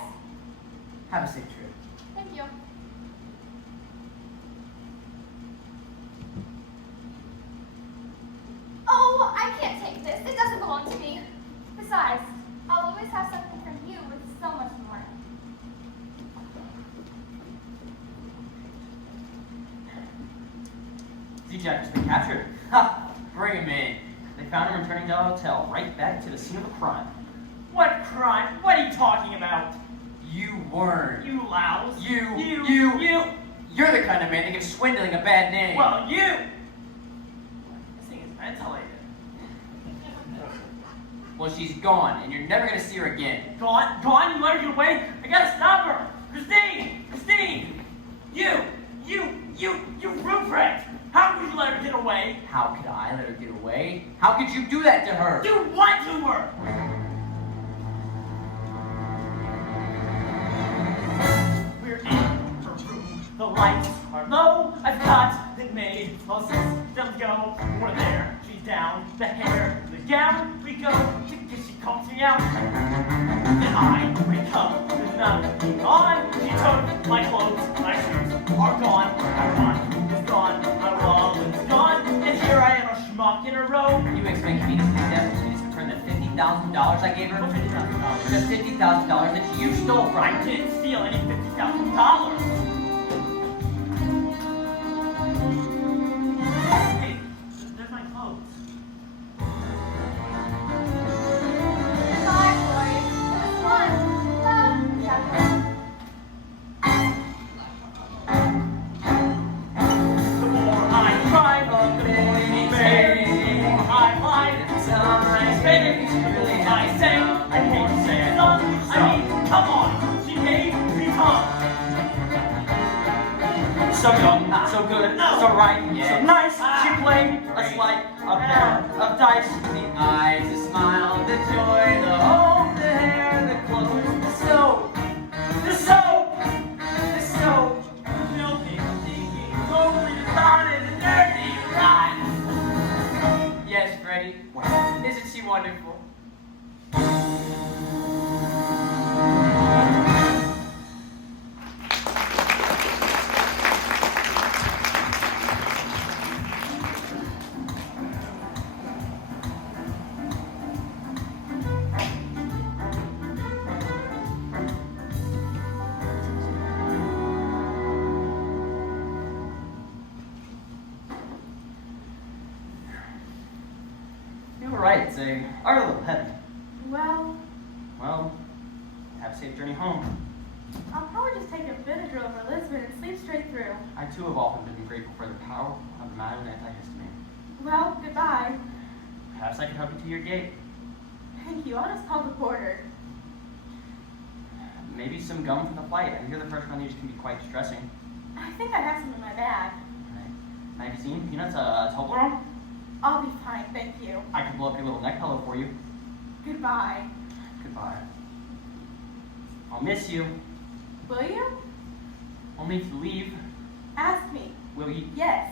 have a safe trip. Thank you. Oh, I can't take this. It doesn't belong to me. Besides, I'll always have something from you with so much more. Z-Jack has been captured. Ha! Bring him in. They found him returning to the hotel, right back to the scene of the crime. What crime? What are you talking about? You weren't. You louse. You. You. You're the kind of man that gives swindling a bad name. Well, you. This thing is ventilated. Well, she's gone, and you're never gonna see her again. Gone? Gone? You let her get away? I gotta stop her! Christine! Christine! You rubric! How could you let her get away? How could I let her get away? How could you do that to her? Do what to her? We're in her room. The lights are low. I've got it made. All systems go. We're there. She's down. The hair, the gown. We go. She calls me out. Then I wake up. There's nothing on. She took my clothes. My shoes are gone. My fun is gone. My wallet's gone. And here I am, a schmuck in a row. You expect me to take that when she needs to return the $50,000 I gave her? What $50,000? The $50,000 that you stole from I her. didn't steal any $50,000. Hey, there's my clothes. Goodbye, Floyd. It was fun. Chapter. The more I cry, the more he begs. The more I lie, the time begs. Really, I say, I hate to say it, I mean, come on, she made me come. So young, so good, so right, so nice. Ah. She played us like a pair of dice. The eyes, the smile, the joy, the home, the hair, the clothes. So wonderful. You were right, they are a little heavy. Well, Well, have a safe journey home. I'll probably just take a Benadryl for Lisbon and sleep straight through. I too have often been grateful for the power of the mild antihistamine. Well, goodbye. Perhaps I could help you to your gate. Thank you. I'll just call the porter. Maybe some gum from the flight. I hear the pressure on these can be quite distressing. I think I have some in my bag. Right. Magazine, peanuts, a Toblerone? I'll be fine, thank you. I can blow up your little neck pillow for you. Goodbye. Goodbye. I'll miss you. Will you? Only if you leave. Ask me. Will you? Yes.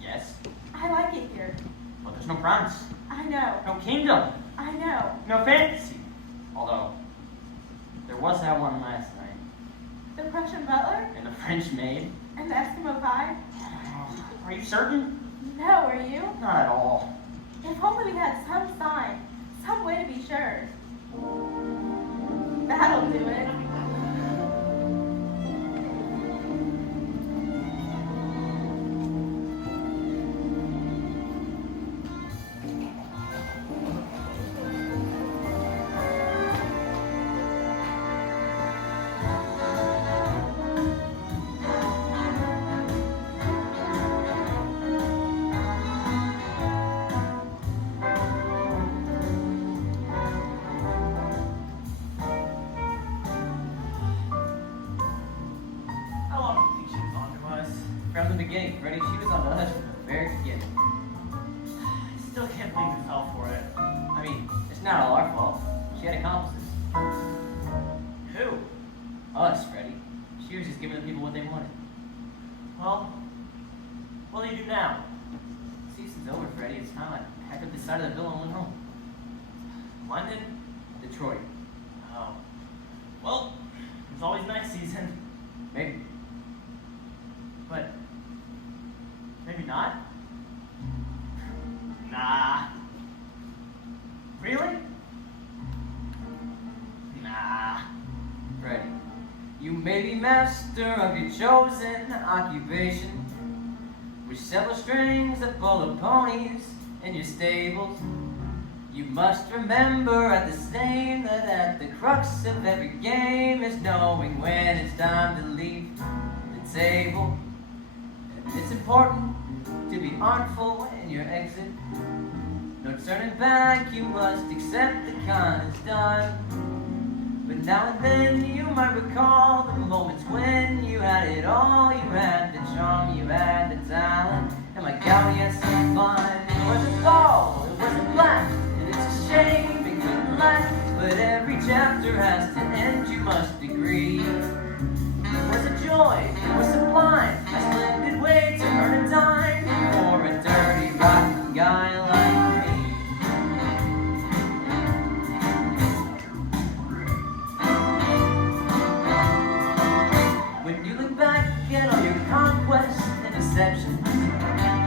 Yes. I like it here. But there's no France. I know. No kingdom. I know. No fantasy. Although, there was that one last night. The Prussian butler? And the French maid. And the Eskimo pie? Are you certain? No, are you? Not at all. If only we had some sign, some way to be sure. That'll do it. How long do you think she was on to us? From the beginning, Freddie, she was on us from the very beginning. I still can't believe we fell for it. I mean, it's not all our fault. She had accomplices. Who? Us, Freddie. She was just giving the people what they wanted. Well, what do you do now? Season's over, Freddie. It's time I packed up this side of the bill and went home. London? Detroit. Oh. Well, it's always next season. Maybe. But maybe not? Nah. Really? Nah. Freddie, you may be master of your chosen occupation, which several strings are full of ponies in your stables. You must remember at the same that the crux of every game is knowing when it's time to leave the table. And it's important to be artful in your exit. No turning back, you must accept the con is done. But now and then you might recall the moments when you had it all. You had the charm, you had the talent, and my gal, you had some fun. It wasn't gold, it wasn't black, and it's a shame it couldn't last. But every chapter has to end, you must agree. It was a joy, it was sublime, a splendid way to earn a dime for a dirty, rotten guy like me. When you look back at all your conquests and deceptions,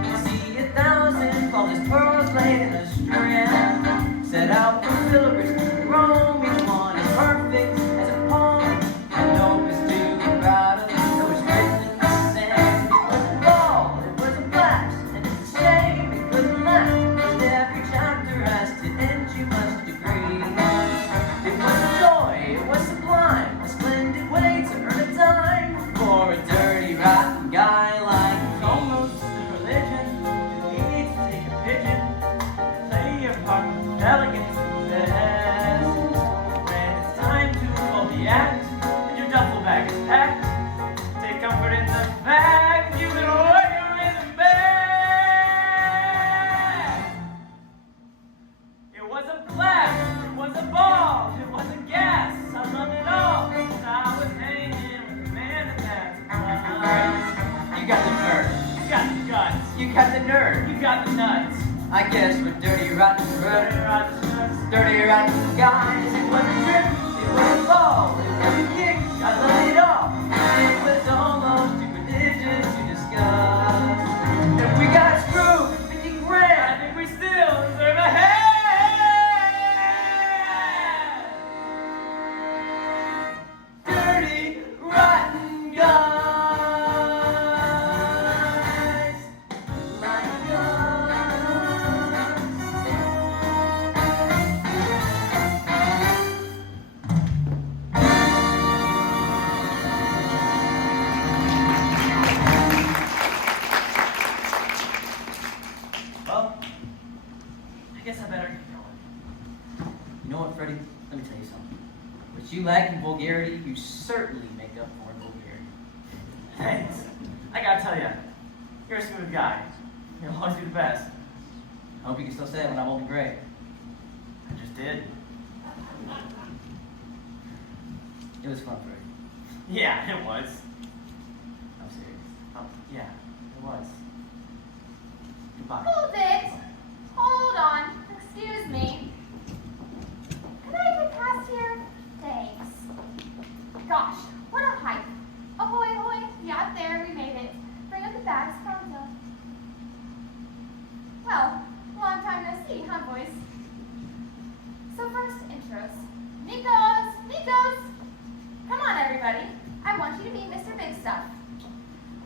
you see 1,000 flawless pearls laid in a strand, set out for pillars to Rome. Each one is perfect as a poem, and no is to be proud of, though it's written in the sand. It wasn't gold, it was a blast, and it's a shame it couldn't last. But every chapter has to end, you must agree. It was a joy, it was sublime, a splendid way to earn a dime for a dirty, rotten guy like It's almost a religion. You need to take a pigeon and play your part with elegance and zest. When it's time to unfold the act and your duffel bag is packed, take comfort in the fact you can work your rhythm back. It was a blast, it was a ball, it was a gas. I loved it all. I was hanging with a man that had You got the nerve. You got the guts. You got the nerve. You got the nuts. I guess we're dirty, rotten, dirty, rotten guys. It was a trip, it was a fall, it was a kick. I love it all. It was almost too religious to discuss. And we got screwed 50 grand. I think we still deserve a hand. Dirty, rotten guys. Like Well, I guess I better get going. You know what, Freddie? Let me tell you something. What you lack in vulgarity, you certainly make up for in vulgarity. Thanks. I gotta tell you, you're a smooth guy. You'll always do the best. I hope you can still say that when I'm old and gray. I just did. It was fun, Freddie. Yeah, it was. I'm serious. Yeah, it was. Goodbye. Hold it. Hold on. Excuse me. Can I get past here? Thanks. Gosh, what a hike. Ahoy, ahoy. Yeah, there, we made it. Bring up the bags, pronto. Well, long time no see, huh, boys? So first, intros. Nikos! Nikos! Come on, everybody. I want you to meet Mr. Big Stuff.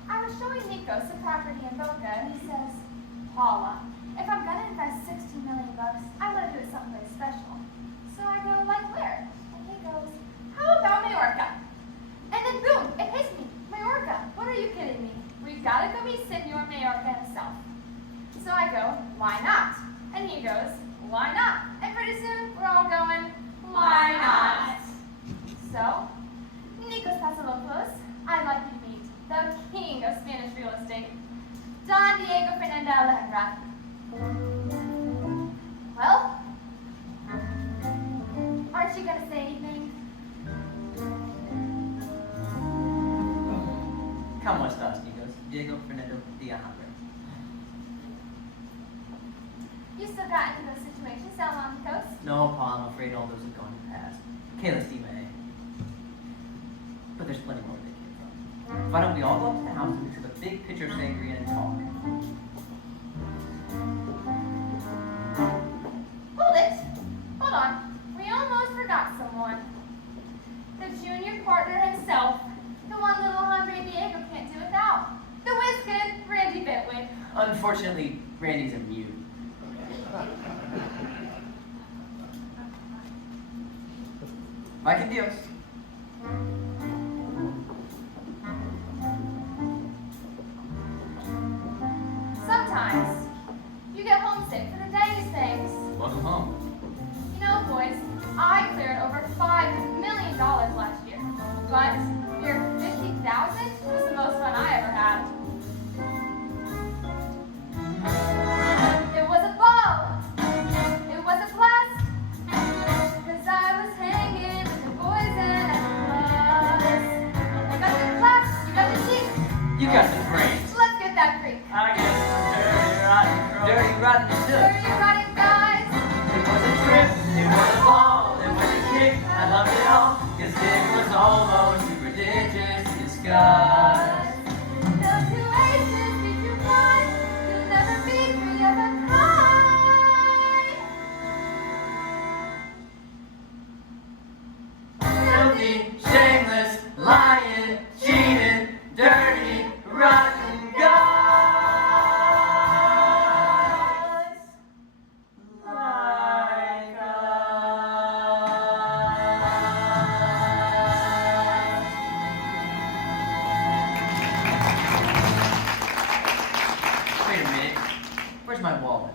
I was showing Nikos the property in Boca, and he says, Paula, if I'm gonna invest $16 million, I want to do it someplace special. So I go, like where? And he goes, how about Majorca? And then boom, it hits me. Majorca, what are you kidding me? We've got to go meet Senor Majorca himself. So I go, why not? And he goes, why not? And pretty soon, we're all going, why not? So, Nikos Pasalopoulos, I'd like you to meet the king of Spanish real estate, Don Diego Fernando Alejandra. Well, aren't you gonna say anything? Come on, Stas, Nikos. Diego Fernando Alejandra. You still got into those situations down on the coast? No, Paul, I'm afraid all those have gone past. Okay, let's see, May. But there's plenty more where they came from. Why don't we all go up to the house and mix up a big pitcher of sangria and talk? Hold it! Hold on. We almost forgot someone. The junior partner himself. The one little Hombre Diego can't do without. The whiz-kid, Randy Bitwig. Unfortunately, Randy's a mute. Mike and Dios. Sometimes you get homesick for the day's things. Welcome home. You know, boys, I cleared over $5 million last year. But your 50,000 was the most fun I ever had. It was a ball. It was a blast. 'Cause I was hanging with the boys and at the clubs. I got the class, you got the cheeks. You got some brains. Let's get that creek. I guess dirty, rotten, Dirty, rotten, and Dirty, rotten guys. It was a trip, it was a ball, it was a kick. I loved it all, 'cause it was almost too prodigious to discuss. No two aces beat you one. You'll never be three of a kind. Filthy, shameless, lying, cheating, dirty, rotten guys. Like us. Wait a minute. Where's my wallet?